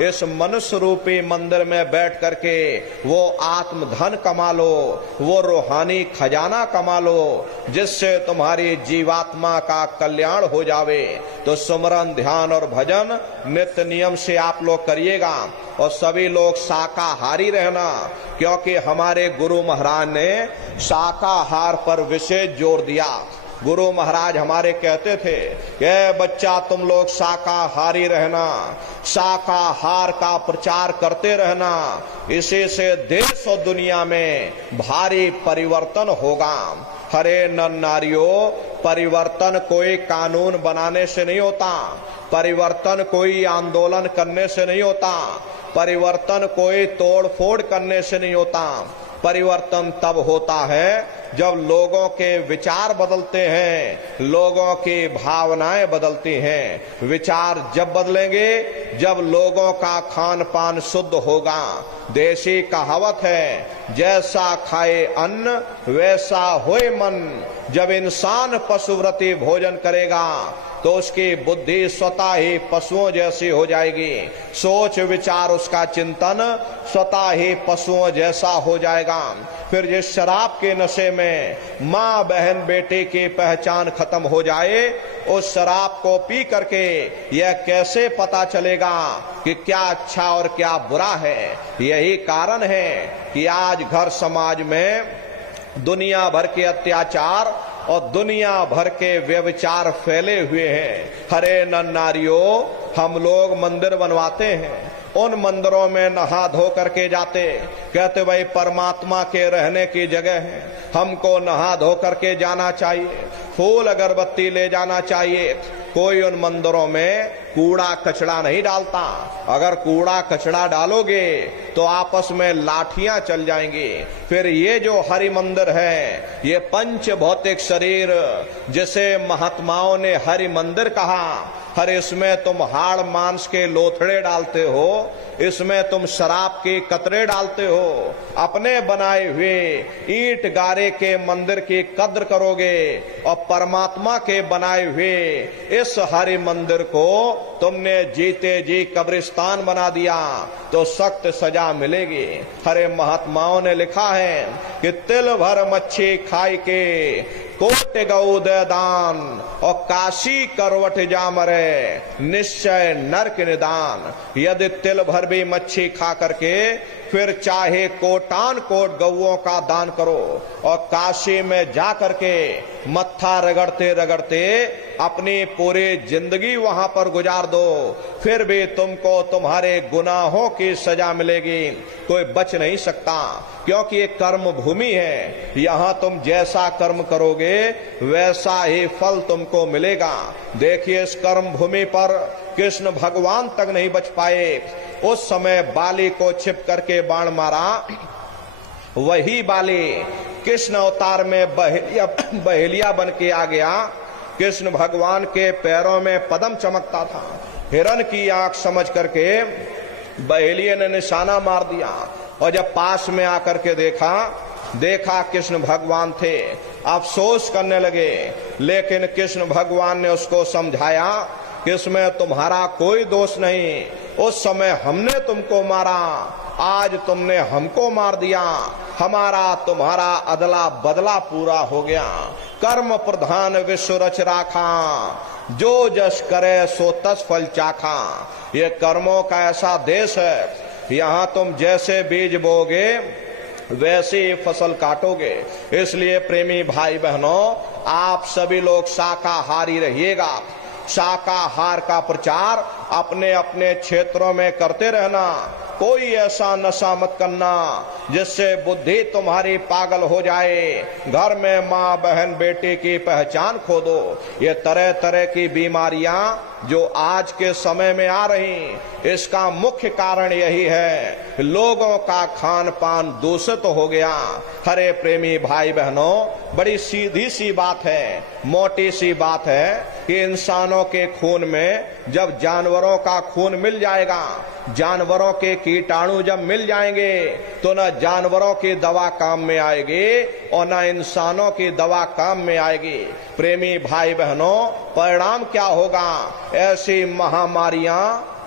इस मनुष्य रूपी मंदिर में बैठ करके वो आत्म धन कमा लो, वो रूहानी खजाना कमा लो, जिससे तुम्हारी जीवात्मा का कल्याण हो जावे। तो सुमरन, ध्यान और भजन नित्य नियम से आप लोग करिएगा, और सभी लोग शाकाहारी रहना, क्योंकि हमारे गुरु महाराज ने शाकाहार पर विशेष जोर दिया। गुरु महाराज हमारे कहते थे कि बच्चा तुम लोग शाकाहारी रहना, शाकाहार का प्रचार करते रहना, इसी से देश और दुनिया में भारी परिवर्तन होगा। हरे नर नारियों, परिवर्तन कोई कानून बनाने से नहीं होता, परिवर्तन कोई आंदोलन करने से नहीं होता, परिवर्तन कोई तोड़ फोड़ करने से नहीं होता। परिवर्तन तब होता है जब लोगों के विचार बदलते हैं, लोगों की भावनाएं बदलती हैं। विचार जब बदलेंगे जब लोगों का खान पान शुद्ध होगा। देशी कहावत है, जैसा खाए अन्न वैसा होए मन। जब इंसान पशुव्रती भोजन करेगा तो उसकी बुद्धि स्वतः ही पशुओं जैसी हो जाएगी, सोच विचार उसका चिंतन स्वतः ही पशुओं जैसा हो जाएगा। फिर जिस शराब के नशे में माँ बहन बेटे की पहचान खत्म हो जाए, उस शराब को पी करके यह कैसे पता चलेगा कि क्या अच्छा और क्या बुरा है। यही कारण है कि आज घर समाज में दुनिया भर के अत्याचार और दुनिया भर के व्यभिचार फैले हुए हैं। हरे नर नारियों, हम लोग मंदिर बनवाते हैं, उन मंदिरों में नहा धो करके जाते, कहते भाई परमात्मा के रहने की जगह है, हमको नहा धो करके जाना चाहिए, फूल अगरबत्ती ले जाना चाहिए। कोई उन मंदिरों में कूड़ा कचड़ा नहीं डालता। अगर कूड़ा कचड़ा डालोगे तो आपस में लाठियां चल जाएंगी। फिर ये जो हरि मंदिर है, ये पंच भौतिक शरीर जिसे महात्माओं ने हरि मंदिर कहा, हर इसमें तुम हाड़ मांस के लोथड़े डालते हो, इसमें तुम शराब के कतरे डालते हो। अपने बनाए हुए ईंट गारे के मंदिर की कद्र करोगे और परमात्मा के बनाए हुए इस हरि मंदिर को तुमने जीते जी कब्रिस्तान बना दिया तो सख्त सजा मिलेगी। हरे महात्माओं ने लिखा है कि तिल भर मच्छी खाई के कोट गौ दे दान और काशी करवट जा मरे निश्चय नरक निदान। यदि तिल भर भी मच्छी खा करके फिर चाहे कोटान कोट गौओं का दान करो और काशी में जा करके मत्था रगड़ते रगड़ते अपनी पूरी जिंदगी वहां पर गुजार दो, फिर भी तुमको तुम्हारे गुनाहों की सजा मिलेगी। कोई बच नहीं सकता, क्योंकि ये कर्म भूमि है। यहाँ तुम जैसा कर्म करोगे वैसा ही फल तुमको मिलेगा। देखिए, इस कर्म भूमि पर कृष्ण भगवान तक नहीं बच पाए। उस समय बाली को छिप करके बाण मारा, वही बाली कृष्ण अवतार में बहेलिया बन के आ गया। कृष्ण भगवान के पैरों में पद्म चमकता था। हिरण की आंख समझ करके बहेलिये ने निशाना मार दिया, और जब पास में आकर के देखा कृष्ण भगवान थे, अफसोस करने लगे। लेकिन कृष्ण भगवान ने उसको समझाया कि इसमें तुम्हारा कोई दोष नहीं। उस समय हमने तुमको मारा, आज तुमने हमको मार दिया, हमारा तुम्हारा अदला बदला पूरा हो गया। कर्म प्रधान विश्व रच राखा, जो जस करे सो तस फल चाखा। ये कर्मों का ऐसा देश है, यहाँ तुम जैसे बीज बोगे वैसे ही फसल काटोगे। इसलिए प्रेमी भाई बहनों, आप सभी लोग शाकाहारी रहिएगा। शाकाहार का प्रचार अपने अपने क्षेत्रों में करते रहना। कोई ऐसा नशा मत करना जिससे बुद्धि तुम्हारी पागल हो जाए, घर में माँ बहन बेटी की पहचान खो दो। ये तरह तरह की बीमारियां जो आज के समय में आ रही, इसका मुख्य कारण यही है, लोगों का खान पान दूषित हो गया। हरे प्रेमी भाई बहनों, बड़ी सीधी सी बात है, मोटी सी बात है कि इंसानों के खून में जब जानवरों का खून मिल जाएगा, जानवरों के कीटाणु जब मिल जाएंगे, तो न जानवरों की दवा काम में आएगी और न इंसानों की दवा काम में आएगी। प्रेमी भाई बहनों, परिणाम क्या होगा? ऐसी महामारियां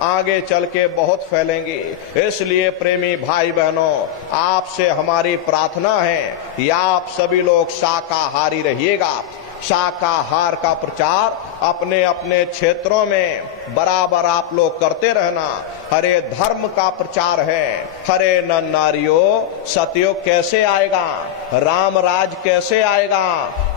आगे चल के बहुत फैलेंगी। इसलिए प्रेमी भाई बहनों, आपसे हमारी प्रार्थना है कि आप सभी लोग शाकाहारी रहिएगा। शाकाहार का प्रचार अपने अपने क्षेत्रों में बराबर आप लोग करते रहना। हरे धर्म का प्रचार है। हरे नर नारियों, सतयुग कैसे आएगा? राम राज कैसे आएगा?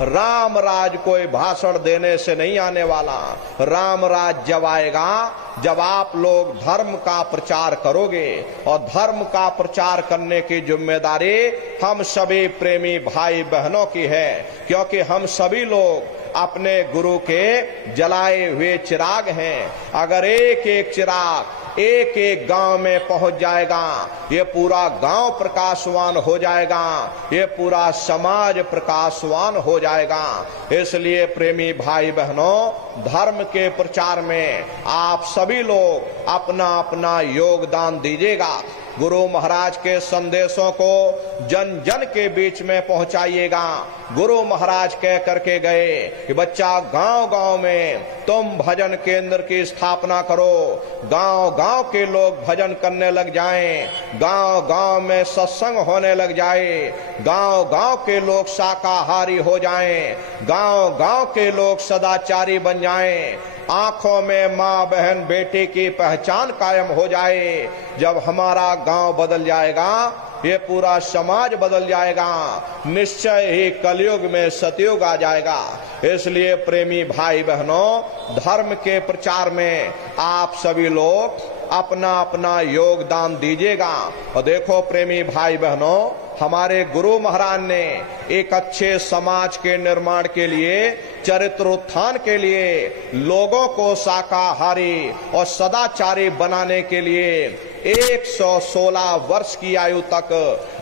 राम राज कोई भाषण देने से नहीं आने वाला। राम राज जब आएगा जब आप लोग धर्म का प्रचार करोगे, और धर्म का प्रचार करने की जिम्मेदारी हम सभी प्रेमी भाई बहनों की है, क्योंकि हम सभी लोग अपने गुरु के जलाए हुए चिराग हैं। अगर एक एक चिराग एक एक गांव में पहुंच जाएगा, ये पूरा गांव प्रकाशवान हो जाएगा, ये पूरा समाज प्रकाशवान हो जाएगा। इसलिए प्रेमी भाई बहनों, धर्म के प्रचार में आप सभी लोग अपना अपना योगदान दीजिएगा। गुरु महाराज के संदेशों को जन जन के बीच में पहुंचाइएगा। गुरु महाराज कह करके गए कि बच्चा, गांव गांव में तुम भजन केंद्र की स्थापना करो, गांव गांव के लोग भजन करने लग जाएं, गांव गांव में सत्संग होने लग जाए, गांव गांव के लोग शाकाहारी हो जाएं, गांव गांव के लोग सदाचारी बन जाएं, आंखों में माँ बहन बेटी की पहचान कायम हो जाए। जब हमारा गांव बदल जाएगा, ये पूरा समाज बदल जाएगा, निश्चय ही कलयुग में सतयुग आ जाएगा। इसलिए प्रेमी भाई बहनों, धर्म के प्रचार में आप सभी लोग अपना अपना योगदान दीजिएगा। और देखो प्रेमी भाई बहनों, हमारे गुरु महाराज ने एक अच्छे समाज के निर्माण के लिए, चरित्र उत्थान के लिए, लोगों को शाकाहारी और सदाचारी बनाने के लिए 116 वर्ष की आयु तक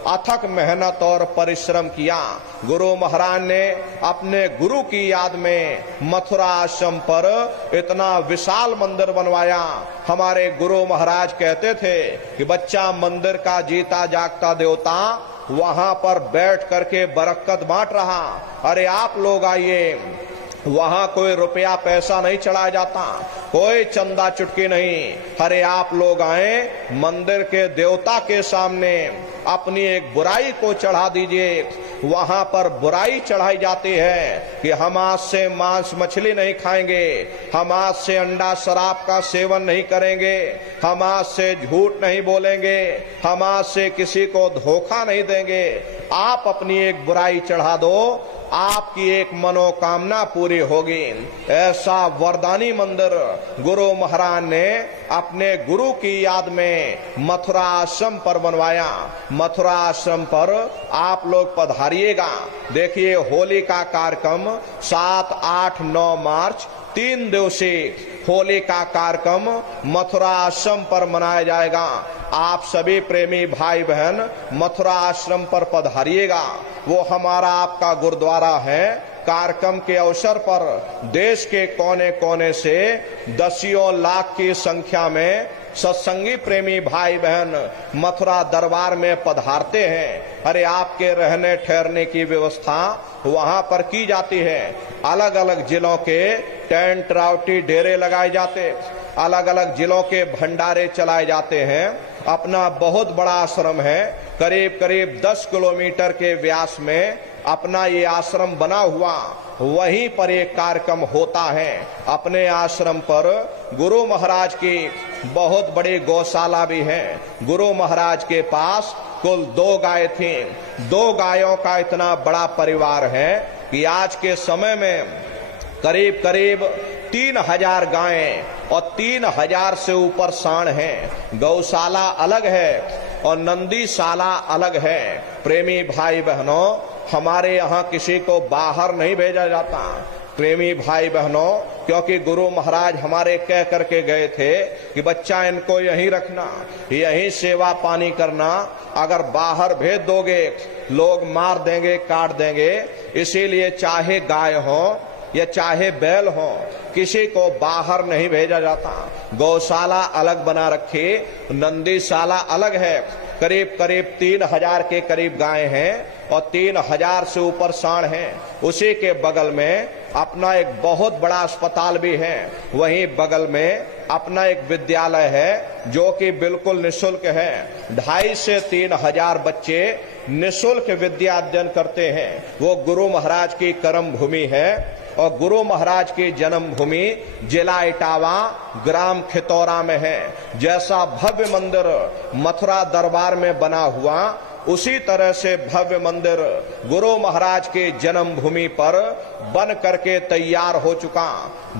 अथक मेहनत और परिश्रम किया। गुरु महाराज ने अपने गुरु की याद में मथुरा आश्रम पर इतना विशाल मंदिर बनवाया। हमारे गुरु महाराज कहते थे कि बच्चा, मंदिर का जीता जागता देवता वहां पर बैठ करके बरकत बांट रहा। अरे आप लोग आइए, वहां कोई रुपया पैसा नहीं चढ़ाया जाता, कोई चंदा चुटकी नहीं। अरे आप लोग आए, मंदिर के देवता के सामने अपनी एक बुराई को चढ़ा दीजिए। वहां पर बुराई चढ़ाई जाती है कि हम आज से मांस मछली नहीं खाएंगे, हम आज से अंडा शराब का सेवन नहीं करेंगे, हम आज से झूठ नहीं बोलेंगे, हम आज से किसी को धोखा नहीं देंगे। आप अपनी एक बुराई चढ़ा दो, आपकी एक मनोकामना पूरी होगी। ऐसा वरदानी मंदिर गुरु महाराज ने अपने गुरु की याद में मथुरा आश्रम पर बनवाया। मथुरा आश्रम पर आप लोग पधारिएगा। देखिए, होली का कार्यक्रम 7, 8, 9 मार्च 3 दिवसीय होली का कार्यक्रम मथुरा आश्रम पर मनाया जाएगा। आप सभी प्रेमी भाई बहन मथुरा आश्रम पर पधारिएगा। वो हमारा आपका गुरुद्वारा है। कार्यक्रम के अवसर पर देश के कोने कोने से दसियों लाख की संख्या में सत्संगी प्रेमी भाई बहन मथुरा दरबार में पधारते हैं। अरे आपके रहने ठहरने की व्यवस्था वहां पर की जाती है। अलग अलग जिलों के टेंट रावटी डेरे लगाए जाते, अलग अलग जिलों के भंडारे चलाए जाते हैं। अपना बहुत बड़ा आश्रम है, करीब करीब 10 किलोमीटर के व्यास में अपना ये आश्रम बना हुआ, वहीं पर एक कार्यक्रम होता है। अपने आश्रम पर गुरु महाराज की बहुत बड़ी गौशाला भी है। गुरु महाराज के पास कुल 2 गाय थी। 2 गायों का इतना बड़ा परिवार है कि आज के समय में करीब करीब 3000 गायें और 3000 से ऊपर सांड हैं। गौशाला अलग है और नंदीशाला अलग है। प्रेमी भाई बहनों, हमारे यहाँ किसी को बाहर नहीं भेजा जाता। प्रेमी भाई बहनों, क्योंकि गुरु महाराज हमारे कह करके गए थे कि बच्चा इनको यहीं रखना, यहीं सेवा पानी करना। अगर बाहर भेज दोगे लोग मार देंगे, काट देंगे। इसीलिए चाहे गाय हो या चाहे बैल हो, किसी को बाहर नहीं भेजा जाता। गौशाला अलग बना रखी, नंदीशाला अलग है। करीब करीब 3000 के करीब गाय हैं और 3000 से ऊपर सांड हैं। उसी के बगल में अपना एक बहुत बड़ा अस्पताल भी है। वहीं बगल में अपना एक विद्यालय है जो कि बिल्कुल निःशुल्क है। 2,500 से 3,000 बच्चे निःशुल्क विद्या अध्ययन करते हैं। वो गुरु महाराज की कर्म भूमि है और गुरु महाराज की जन्म भूमि जिला इटावा, ग्राम खितौरा में है। जैसा भव्य मंदिर मथुरा दरबार में बना हुआ, उसी तरह से भव्य मंदिर गुरु महाराज के जन्म भूमि पर बन करके तैयार हो चुका।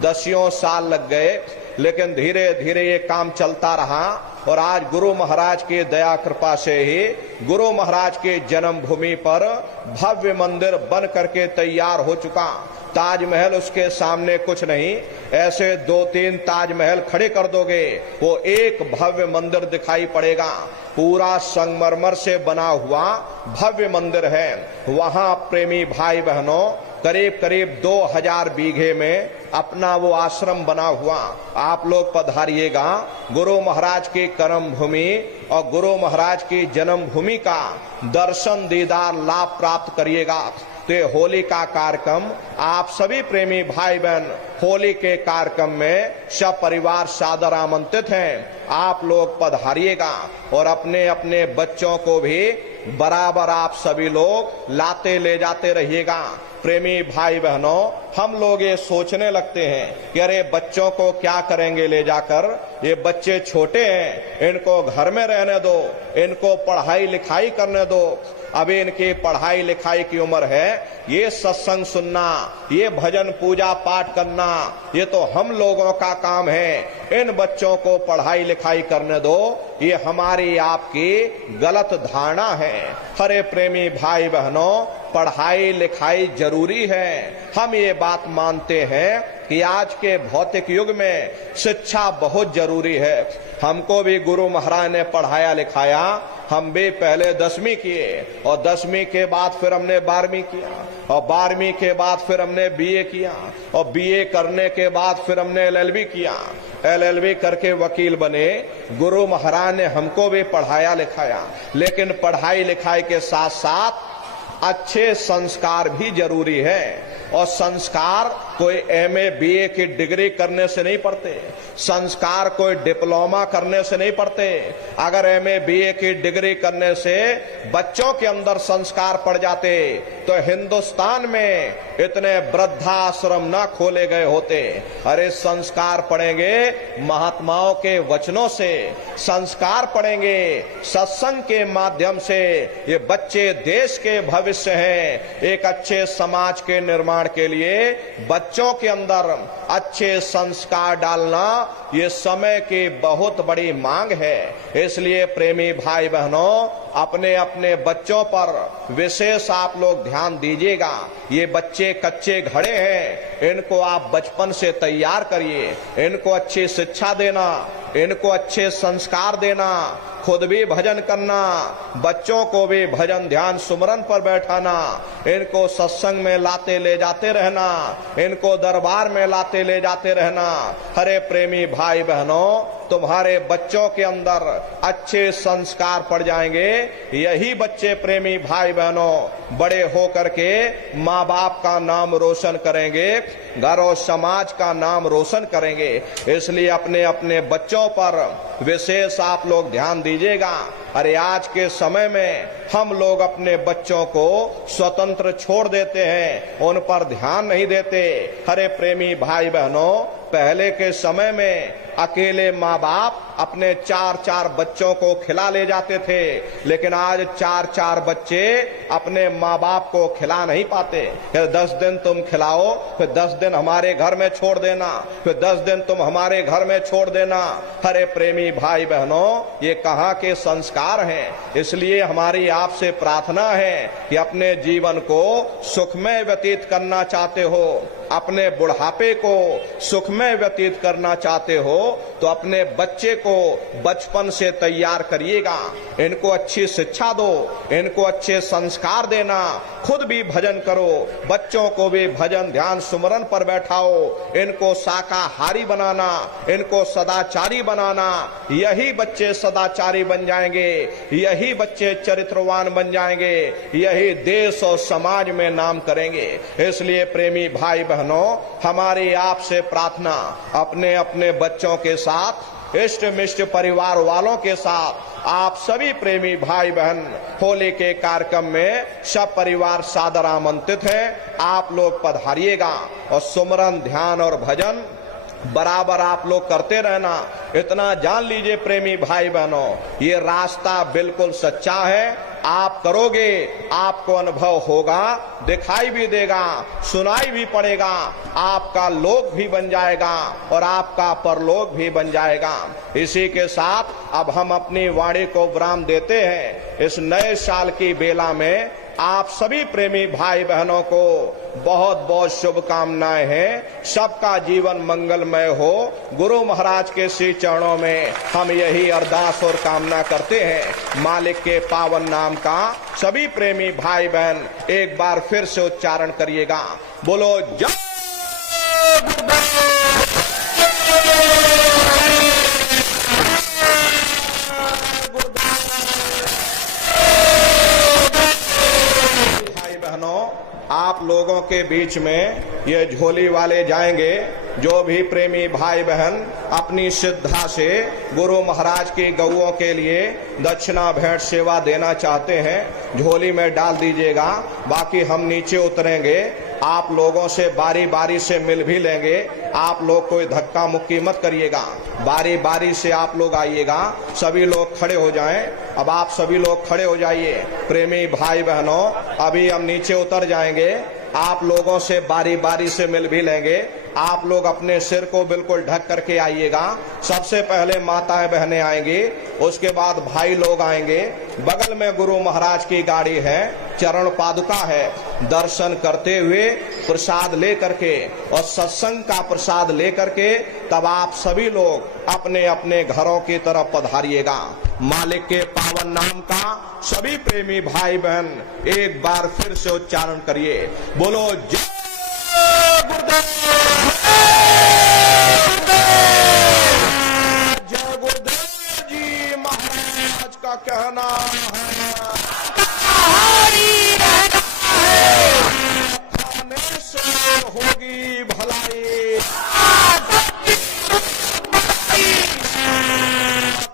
10 साल लग गए, लेकिन धीरे धीरे ये काम चलता रहा और आज गुरु महाराज की दया कृपा से ही गुरु महाराज के जन्म भूमि पर भव्य मंदिर बन करके तैयार हो चुका। ताजमहल उसके सामने कुछ नहीं, ऐसे 2-3 ताजमहल खड़े कर दोगे, वो एक भव्य मंदिर दिखाई पड़ेगा। पूरा संगमरमर से बना हुआ भव्य मंदिर है। वहां प्रेमी भाई बहनों, करीब करीब 2000 बीघे में अपना वो आश्रम बना हुआ। आप लोग पधारिएगा। गुरु महाराज की कर्म भूमि और गुरु महाराज की जन्म भूमि का दर्शन दीदार लाभ प्राप्त करिएगा। तो होली का कार्यक्रम, आप सभी प्रेमी भाई बहन होली के कार्यक्रम में सब परिवार सादर आमंत्रित हैं। आप लोग पधारिएगा और अपने अपने बच्चों को भी बराबर आप सभी लोग लाते ले जाते रहिएगा। प्रेमी भाई बहनों, हम लोग ये सोचने लगते हैं कि अरे बच्चों को क्या करेंगे ले जाकर, ये बच्चे छोटे हैं, इनको घर में रहने दो, इनको पढ़ाई लिखाई करने दो। अभी इनकी पढ़ाई लिखाई की उम्र है। ये सत्संग सुनना, ये भजन पूजा पाठ करना, ये तो हम लोगों का काम है। इन बच्चों को पढ़ाई लिखाई करने दो, ये हमारी आपकी गलत धारणा है। हरे प्रेमी भाई बहनों, पढ़ाई लिखाई जरूरी है। हम ये बात मानते हैं कि आज के भौतिक युग में शिक्षा बहुत जरूरी है। हमको भी गुरु महाराज ने पढ़ाया लिखाया। हम भी पहले 10वीं किए और 10वीं के बाद फिर हमने 12वीं किया और 12वीं के बाद फिर हमने BA किया और BA करने के बाद फिर हमने LLB किया। LLB करके वकील बने। गुरु महाराज ने हमको भी पढ़ाया लिखाया, लेकिन पढ़ाई लिखाई के साथ साथ अच्छे संस्कार भी जरूरी है। और संस्कार कोई MA BA की डिग्री करने से नहीं पढ़ते, संस्कार कोई डिप्लोमा करने से नहीं पढ़ते। अगर MA BA की डिग्री करने से बच्चों के अंदर संस्कार पड़ जाते तो हिंदुस्तान में इतने वृद्धाश्रम ना खोले गए होते। अरे संस्कार पढ़ेंगे महात्माओं के वचनों से, संस्कार पढ़ेंगे सत्संग के माध्यम से। ये बच्चे देश के भविष्य हैं। एक अच्छे समाज के निर्माण के लिए बच्चों के अंदर अच्छे संस्कार डालना ये समय की बहुत बड़ी मांग है। इसलिए प्रेमी भाई बहनों, अपने अपने बच्चों पर विशेष आप लोग ध्यान दीजिएगा। ये बच्चे कच्चे घड़े हैं, इनको आप बचपन से तैयार करिए। इनको अच्छी शिक्षा देना, इनको अच्छे संस्कार देना, खुद भी भजन करना, बच्चों को भी भजन ध्यान सुमरन पर बैठाना, इनको सत्संग में लाते ले जाते रहना, इनको दरबार में लाते ले जाते रहना। हरे प्रेमी भाई बहनों, तुम्हारे बच्चों के अंदर अच्छे संस्कार पड़ जाएंगे। यही बच्चे प्रेमी भाई बहनों बड़े होकर के माँ बाप का नाम रोशन करेंगे, घर और समाज का नाम रोशन करेंगे। इसलिए अपने अपने बच्चों पर विशेष आप लोग ध्यान दीजिएगा। अरे आज के समय में हम लोग अपने बच्चों को स्वतंत्र छोड़ देते हैं, उन पर ध्यान नहीं देते। हरे प्रेमी भाई बहनों, पहले के समय में अकेले माँ बाप अपने 4-4 बच्चों को खिला ले जाते थे, लेकिन आज 4-4 बच्चे अपने माँ बाप को खिला नहीं पाते। फिर 10 दिन तुम खिलाओ, फिर 10 दिन हमारे घर में छोड़ देना, फिर 10 दिन तुम हमारे घर में छोड़ देना। हरे प्रेमी भाई बहनों, ये कहाँ के संस्कार हैं। इसलिए हमारी आपसे प्रार्थना है कि अपने जीवन को सुखमय व्यतीत करना चाहते हो, अपने बुढ़ापे को सुखमय व्यतीत करना चाहते हो, तो अपने बच्चे को बचपन से तैयार करिएगा। इनको अच्छी शिक्षा दो, इनको अच्छे संस्कार देना, खुद भी भजन करो, बच्चों को भी भजन ध्यान सुमरन पर बैठाओ, इनको शाकाहारी बनाना, इनको सदाचारी बनाना। यही बच्चे सदाचारी बन जाएंगे, यही बच्चे चरित्रवान बन जाएंगे, यही देश और समाज में नाम करेंगे। इसलिए प्रेमी भाई बहनों, हमारी आपसे प्रार्थना, अपने अपने बच्चों के साथ, इष्ट मिष्ट परिवार वालों के साथ, आप सभी प्रेमी भाई बहन होली के कार्यक्रम में सब परिवार सादर आमंत्रित हैं। आप लोग पधारिएगा और सुमरन ध्यान और भजन बराबर आप लोग करते रहना। इतना जान लीजिए प्रेमी भाई बहनों, ये रास्ता बिल्कुल सच्चा है। आप करोगे, आपको अनुभव होगा, दिखाई भी देगा, सुनाई भी पड़ेगा, आपका लोक भी बन जाएगा और आपका परलोक भी बन जाएगा। इसी के साथ अब हम अपनी वाणी को विराम देते हैं। इस नए साल की बेला में आप सभी प्रेमी भाई बहनों को बहुत बहुत शुभकामनाएं हैं। सबका जीवन मंगलमय हो। गुरु महाराज के श्री चरणों में हम यही अरदास और कामना करते हैं। मालिक के पावन नाम का सभी प्रेमी भाई बहन एक बार फिर से उच्चारण करिएगा। बोलो जय आप लोगों के बीच में ये झोली वाले जाएंगे। जो भी प्रेमी भाई बहन अपनी श्रद्धा से गुरु महाराज की गौओं के लिए दक्षिणा भेंट सेवा देना चाहते हैं, झोली में डाल दीजिएगा। बाकी हम नीचे उतरेंगे, आप लोगों से बारी बारी से मिल भी लेंगे। आप लोग कोई धक्का मुक्की मत करिएगा, बारी बारी से आप लोग आइएगा। सभी लोग खड़े हो जाएं। अब आप सभी लोग खड़े हो जाइए। प्रेमी भाई बहनों, अभी हम नीचे उतर जाएंगे, आप लोगों से बारी बारी से मिल भी लेंगे। आप लोग अपने सिर को बिल्कुल ढक करके आइएगा। सबसे पहले माताएं बहनें आएंगी, उसके बाद भाई लोग आएंगे। बगल में गुरु महाराज की गाड़ी है, चरण पादुका है। दर्शन करते हुए प्रसाद ले करके और सत्संग का प्रसाद ले करके तब आप सभी लोग अपने अपने घरों की तरफ पधारिएगा। मालिक के पावन नाम का सभी प्रेमी भाई बहन एक बार फिर से उच्चारण करिए। बोलो जय गुरुदेव, जय गुरुदेव जी महाराज का कहना है खाने से होगी भलाई,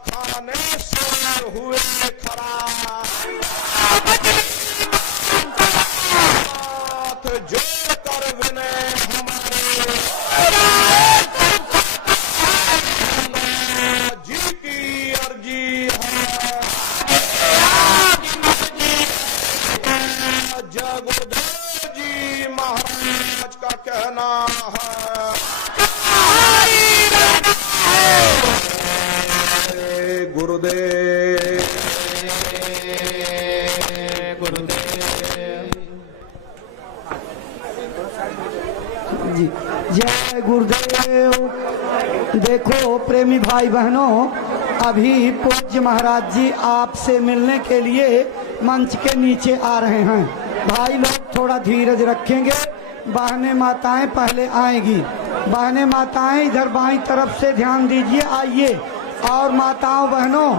खाने से हुए खराब, जो कर विनय हमारे जी की अर्जी है। जय गुरुदेव जी महाराज का कहना है गुरुदेव, जी जय गुरुदेव। देखो प्रेमी भाई बहनों, अभी पूज्य महाराज जी आपसे मिलने के लिए मंच के नीचे आ रहे हैं। भाई लोग थोड़ा धीरज रखेंगे, बहनें माताएं पहले आएंगी। बहनें माताएं इधर बाईं तरफ से ध्यान दीजिए, आइए। और माताओं बहनों,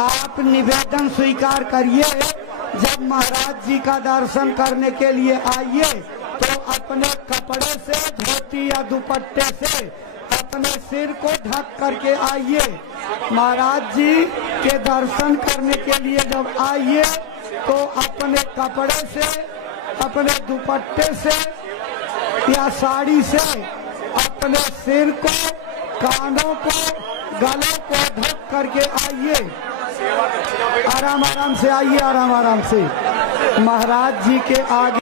आप निवेदन स्वीकार करिए, जब महाराज जी का दर्शन करने के लिए आइए तो अपने कपड़े से, धोती या दुपट्टे से अपने सिर को ढक करके आइए। महाराज जी के दर्शन करने के लिए जब आइए तो अपने कपड़े से, अपने दुपट्टे से या साड़ी से अपने सिर को, कानों को गलों को ढक करके आइए, आराम आराम से आइए, आराम आराम से। महाराज जी के आगे